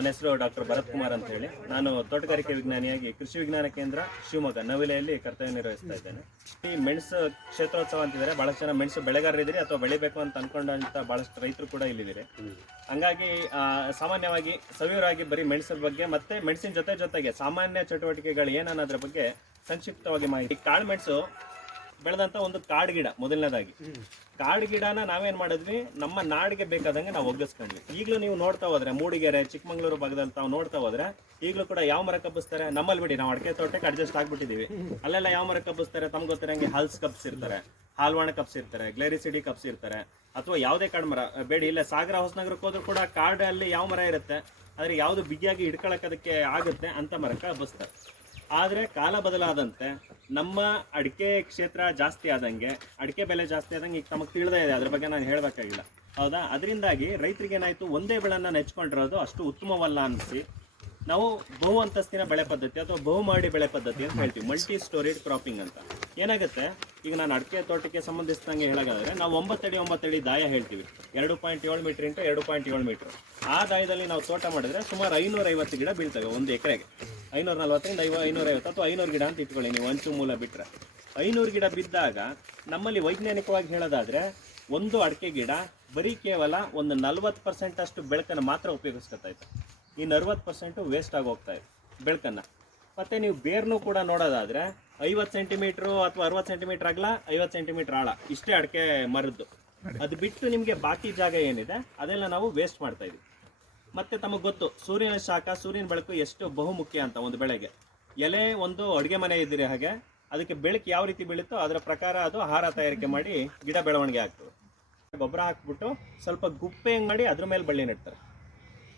ನನ್ನ ಹೆಸರು ಡಾಕ್ಟರ್ ಭರತ್ ಕುಮಾರ್ ಅಂತ ಹೇಳಿ. ನಾನು ತೋಟಗಾರಿಕೆ ವಿಜ್ಞಾನಿಯಾಗಿ ಕೃಷಿ ವಿಜ್ಞಾನ ಕೇಂದ್ರ ಶಿವಮೊಗ್ಗ, ನವಿಲೆಯಲ್ಲಿ ಕರ್ತವ್ಯ ನಿರ್ವಹಿಸ್ತಾ ಇದ್ದೇನೆ. ಈ ಮೆಣಸು ಕ್ಷೇತ್ರೋತ್ಸವ ಅಂತಿದ್ದಾರೆ ಬಹಳಷ್ಟು ಜನ ಮೆಣಸು ಬೆಳೆಗಾರರಿದ್ದೀರಿ ಅಥವಾ ಬೆಳಿಬೇಕು ಅಂತ ಅನ್ಕೊಂಡಂತ ಬಹಳಷ್ಟು ರೈತರು ಕೂಡ ಇಲ್ಲಿದ್ದೀರಿ. ಹಂಗಾಗಿ ಸಾಮಾನ್ಯವಾಗಿ ಸವಿವರಾಗಿ ಬರೀ ಮೆಣಸಿನ ಬಗ್ಗೆ ಮತ್ತೆ ಮೆಣಸಿನ ಜೊತೆ ಜೊತೆಗೆ ಸಾಮಾನ್ಯ ಚಟುವಟಿಕೆಗಳು ಏನನ್ನೋದ್ರ ಬಗ್ಗೆ ಸಂಕ್ಷಿಪ್ತವಾಗಿ ಮಾಹಿತಿ. ಕಾಳು ಮೆಣಸು ಬೆಳೆದಂತ ಒಂದು ಕಾಡ್ ಗಿಡ ಮೊದಲನೇದಾಗಿ. ಕಾಡ್ ಗಿಡನ ನಾವೇನ್ ಮಾಡಿದ್ವಿ? ನಮ್ಮ ನಾಡಿಗೆ ಬೇಕಾದಂಗೆ ನಾವು ಒಗ್ಗಿಸ್ಕೊಂಡ್ವಿ. ಈಗಲೂ ನೀವು ನೋಡ್ತಾ ಹೋದ್ರೆ ಮೂಡಿಗೆರೆ ಚಿಕ್ಕಮಂಗ್ಳೂರು ಭಾಗದಲ್ಲಿ ತಾವು ನೋಡ್ತಾ ಹೋದ್ರೆ ಈಗಲೂ ಕೂಡ ಯಾವ ಮರ ಕಬ್ಬಿಸ್ತಾರೆ? ನಮ್ಮಲ್ಲಿ ಬಿಡಿ ನಾವು ಅಡಕೆ ತೋಟಕ್ಕೆ ಅಡ್ಜಸ್ಟ್ ಆಗ್ಬಿಟ್ಟಿದೀವಿ ಅಲ್ಲೆಲ್ಲ ಯಾವ ಮರ ಕಬ್ಬಿಸ್ತಾರೆ? ತಮ್ಗೆ ಗೊತ್ತಿರಂಗೆ ಹಲ್ಸ್ ಕಬ್ಸ್ ಇರ್ತಾರೆ ಹಾಲ್ವಾಣ ಕಪ್ಸ್ ಇರ್ತಾರೆ ಗ್ಲೇರಿಸಿಡಿ ಕಪ್ಸ್ ಇರ್ತಾರೆ ಅಥವಾ ಯಾವುದೇ ಕಾಡು ಮರ. ಬೇಡಿ ಇಲ್ಲ ಸಾಗರ ಹೊಸನಗರಕ್ಕೆ ಹೋದ್ರೂ ಕೂಡ ಕಾಡಲ್ಲಿ ಯಾವ ಮರ ಇರುತ್ತೆ ಆದ್ರೆ ಯಾವುದು ಬಿಗಿಯಾಗಿ ಹಿಡ್ಕೊಳಕ್ ಅದಕ್ಕೆ ಆಗುತ್ತೆ ಅಂತ ಮರಕ್ಕೆ ಕಬ್ಬಿಸ್ತಾರೆ. ಆದರೆ ಕಾಲ ಬದಲಾದಂತೆ ನಮ್ಮ ಅಡಿಕೆ ಕ್ಷೇತ್ರ ಜಾಸ್ತಿ ಆದಂಗೆ, ಅಡಿಕೆ ಬೆಲೆ ಜಾಸ್ತಿ ಆದಂಗೆ ಈಗ ತಮಗೆ ತಿಳಿದೇ ಇದೆ, ಅದ್ರ ಬಗ್ಗೆ ನಾನು ಹೇಳಬೇಕಾಗಿಲ್ಲ. ಹೌದಾ? ಅದರಿಂದಾಗಿ ರೈತರಿಗೆ ಏನಾಯ್ತು? ಒಂದೇ ಬೆಳೆನ ನೆಚ್ಕೊಂಡಿರೋದು ಅಷ್ಟು ಉತ್ತಮವಲ್ಲ ಅನಿಸಿ, ನಾವು ಬಹು ಅಂತಸ್ತಿನ ಬೆಳೆ ಪದ್ಧತಿ ಅಥವಾ ಬಹು ಮಾಡಿ ಬೆಳೆ ಪದ್ಧತಿ ಅಂತ ಹೇಳ್ತೀವಿ. ಮಲ್ಟಿ ಸ್ಟೋರೇಜ್ ಕ್ರಾಪಿಂಗ್ ಅಂತ. ಏನಾಗುತ್ತೆ? ಈಗ ನಾನು ಅಡಿಕೆ ತೋಟಕ್ಕೆ ಸಂಬಂಧಿಸಿದಂಗೆ ಹೇಳೋದಾದ್ರೆ, ನಾವು ಒಂಬತ್ತಡಿ ಒಂಬತ್ತಡಿ ದಾಯ ಹೇಳ್ತೀವಿ. ಎರಡು ಪಾಯಿಂಟ್ ಏಳು ಮೀಟರ್ ಇಂಟು ಎರಡು ಪಾಯಿಂಟ್ ಏಳು ಮೀಟರ್. ಆ ದಾಯದಲ್ಲಿ ನಾವು ತೋಟ ಮಾಡಿದ್ರೆ ಸುಮಾರು ಐನೂರ ಐವತ್ತು ಗಿಡ ಬೀಳ್ತವೆ ಒಂದು ಎಕರೆಗೆ. ಐನೂರ ನಲ್ವತ್ತರಿಂದ ಐವ ಐನೂರ ಐವತ್ತು ಅಥವಾ ಐನೂರು ಗಿಡ ಅಂತ ಇಟ್ಕೊಳ್ಳಿ ನೀವು ಅಂಚು ಮೂಲ ಬಿಟ್ಟರೆ ಐನೂರು ಗಿಡ ಬಿದ್ದಾಗ ನಮ್ಮಲ್ಲಿ ವೈಜ್ಞಾನಿಕವಾಗಿ ಹೇಳೋದಾದ್ರೆ ಒಂದು ಅಡಿಕೆ ಗಿಡ ಬರೀ ಕೇವಲ ಒಂದು ನಲ್ವತ್ತು ಪರ್ಸೆಂಟ್ ಅಷ್ಟು ಬೆಳಕನ್ನು ಮಾತ್ರ ಉಪಯೋಗಿಸ್ಕೊತಾ ಇತ್ತು. ಇನ್ನು ಅರವತ್ತು ಪರ್ಸೆಂಟು ವೇಸ್ಟ್ ಆಗೋಗ್ತಾ ಇದೆ ಬೆಳಕನ್ನು. ಮತ್ತು ನೀವು ಬೇರ್ನು ಕೂಡ ನೋಡೋದಾದರೆ ಐವತ್ತು ಸೆಂಟಿಮೀಟ್ರು ಅಥವಾ ಅರವತ್ತು ಸೆಂಟಿಮೀಟ್ರ್ ಆಗಲ ಐವತ್ತು ಸೆಂಟಿಮೀಟ್ರ್ ಆಳ ಇಷ್ಟೇ ಅಡಿಕೆ ಮರದ್ದು. ಅದು ಬಿಟ್ಟು ನಿಮಗೆ ಬಾಕಿ ಜಾಗ ಏನಿದೆ ಅದೆಲ್ಲ ನಾವು ವೇಸ್ಟ್ ಮಾಡ್ತಾ ಇದೀವಿ. ಮತ್ತೆ ತಮಗೆ ಗೊತ್ತು, ಸೂರ್ಯನ ಶಾಖ, ಸೂರ್ಯನ ಬೆಳಕು ಎಷ್ಟು ಬಹುಮುಖ್ಯ ಅಂತ ಒಂದು ಬೆಳೆಗೆ. ಎಲೆ ಒಂದು ಅಡುಗೆ ಮನೆ ಇದ್ದರೆ ಹಾಗೆ, ಅದಕ್ಕೆ ಬೆಳಕು ಯಾವ ರೀತಿ ಬೀಳುತ್ತೋ ಅದರ ಪ್ರಕಾರ ಅದು ಆಹಾರ ತಯಾರಿಕೆ ಮಾಡಿ ಗಿಡ ಬೆಳವಣಿಗೆ ಆಗ್ತದೆ. ಗೊಬ್ಬರ ಹಾಕ್ಬಿಟ್ಟು ಸ್ವಲ್ಪ ಗುಪ್ಪೆ ಹೆಂಗೆ ಮಾಡಿ ಅದ್ರ ಮೇಲೆ ಬಳ್ಳಿ ನೆಡ್ತಾರೆ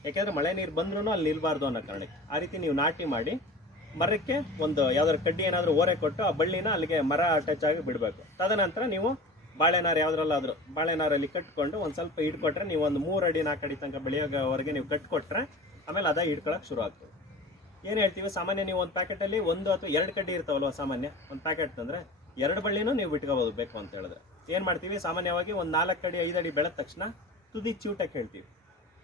ಯಾಕೆಂದರೆ ಮಳೆ ನೀರು ಬಂದ್ರೂ ಅಲ್ಲಿ ನಿಲ್ಬಾರ್ದು ಅನ್ನೋ ಕಾರಣಕ್ಕೆ. ಆ ರೀತಿ ನೀವು ನಾಟಿ ಮಾಡಿ, ಮರಕ್ಕೆ ಒಂದು ಯಾವ್ದಾದ್ರು ಕಡ್ಡಿ ಏನಾದರೂ ಓರೆ ಕೊಟ್ಟು ಆ ಬಳ್ಳಿನ ಅಲ್ಲಿಗೆ ಮರ ಅಟ್ಯಾಚ್ ಆಗಿ ಬಿಡಬೇಕು. ತದನಂತರ ನೀವು ಬಾಳೆನಾರು ಯಾವ್ದ್ರಲ್ಲಾದ್ರೂ ಬಾಳೆನಾರಲ್ಲಿ ಕಟ್ಕೊಂಡು ಒಂದು ಸ್ವಲ್ಪ ಹಿಡ್ಕೊಟ್ರೆ ನೀವು ಒಂದು ಮೂರು ಅಡಿ ನಾಲ್ಕು ಅಡಿ ತನಕ ಬೆಳೆಯೋವರೆಗೆ ನೀವು ಕಟ್ಕೊಟ್ರೆ ಆಮೇಲೆ ಅದ ಹಿಡ್ಕೊಳಕ್ಕೆ ಶುರು ಆಗ್ತದೆ. ಏನು ಹೇಳ್ತೀವಿ? ಸಾಮಾನ್ಯ ನೀವು ಒಂದು ಪ್ಯಾಕೆಟಲ್ಲಿ ಒಂದು ಅಥವಾ ಎರಡು ಕಡ್ಡಿ ಇರ್ತಾವಲ್ವ ಸಾಮಾನ್ಯ? ಒಂದು ಪ್ಯಾಕೆಟ್ ತಂದರೆ ಎರಡು ಬಳ್ಳಿನೂ ನೀವು ಬಿಟ್ಕೋಬೋದು ಬೇಕು ಅಂತ ಹೇಳಿದ್ರೆ. ಏನು ಮಾಡ್ತೀವಿ? ಸಾಮಾನ್ಯವಾಗಿ ಒಂದು ನಾಲ್ಕು ಅಡಿ, ಐದು ಅಡಿ ಬೆಳೆದ ತಕ್ಷಣ ತುದಿ ಚೂಟಕ್ಕೆ ಹೇಳ್ತೀವಿ.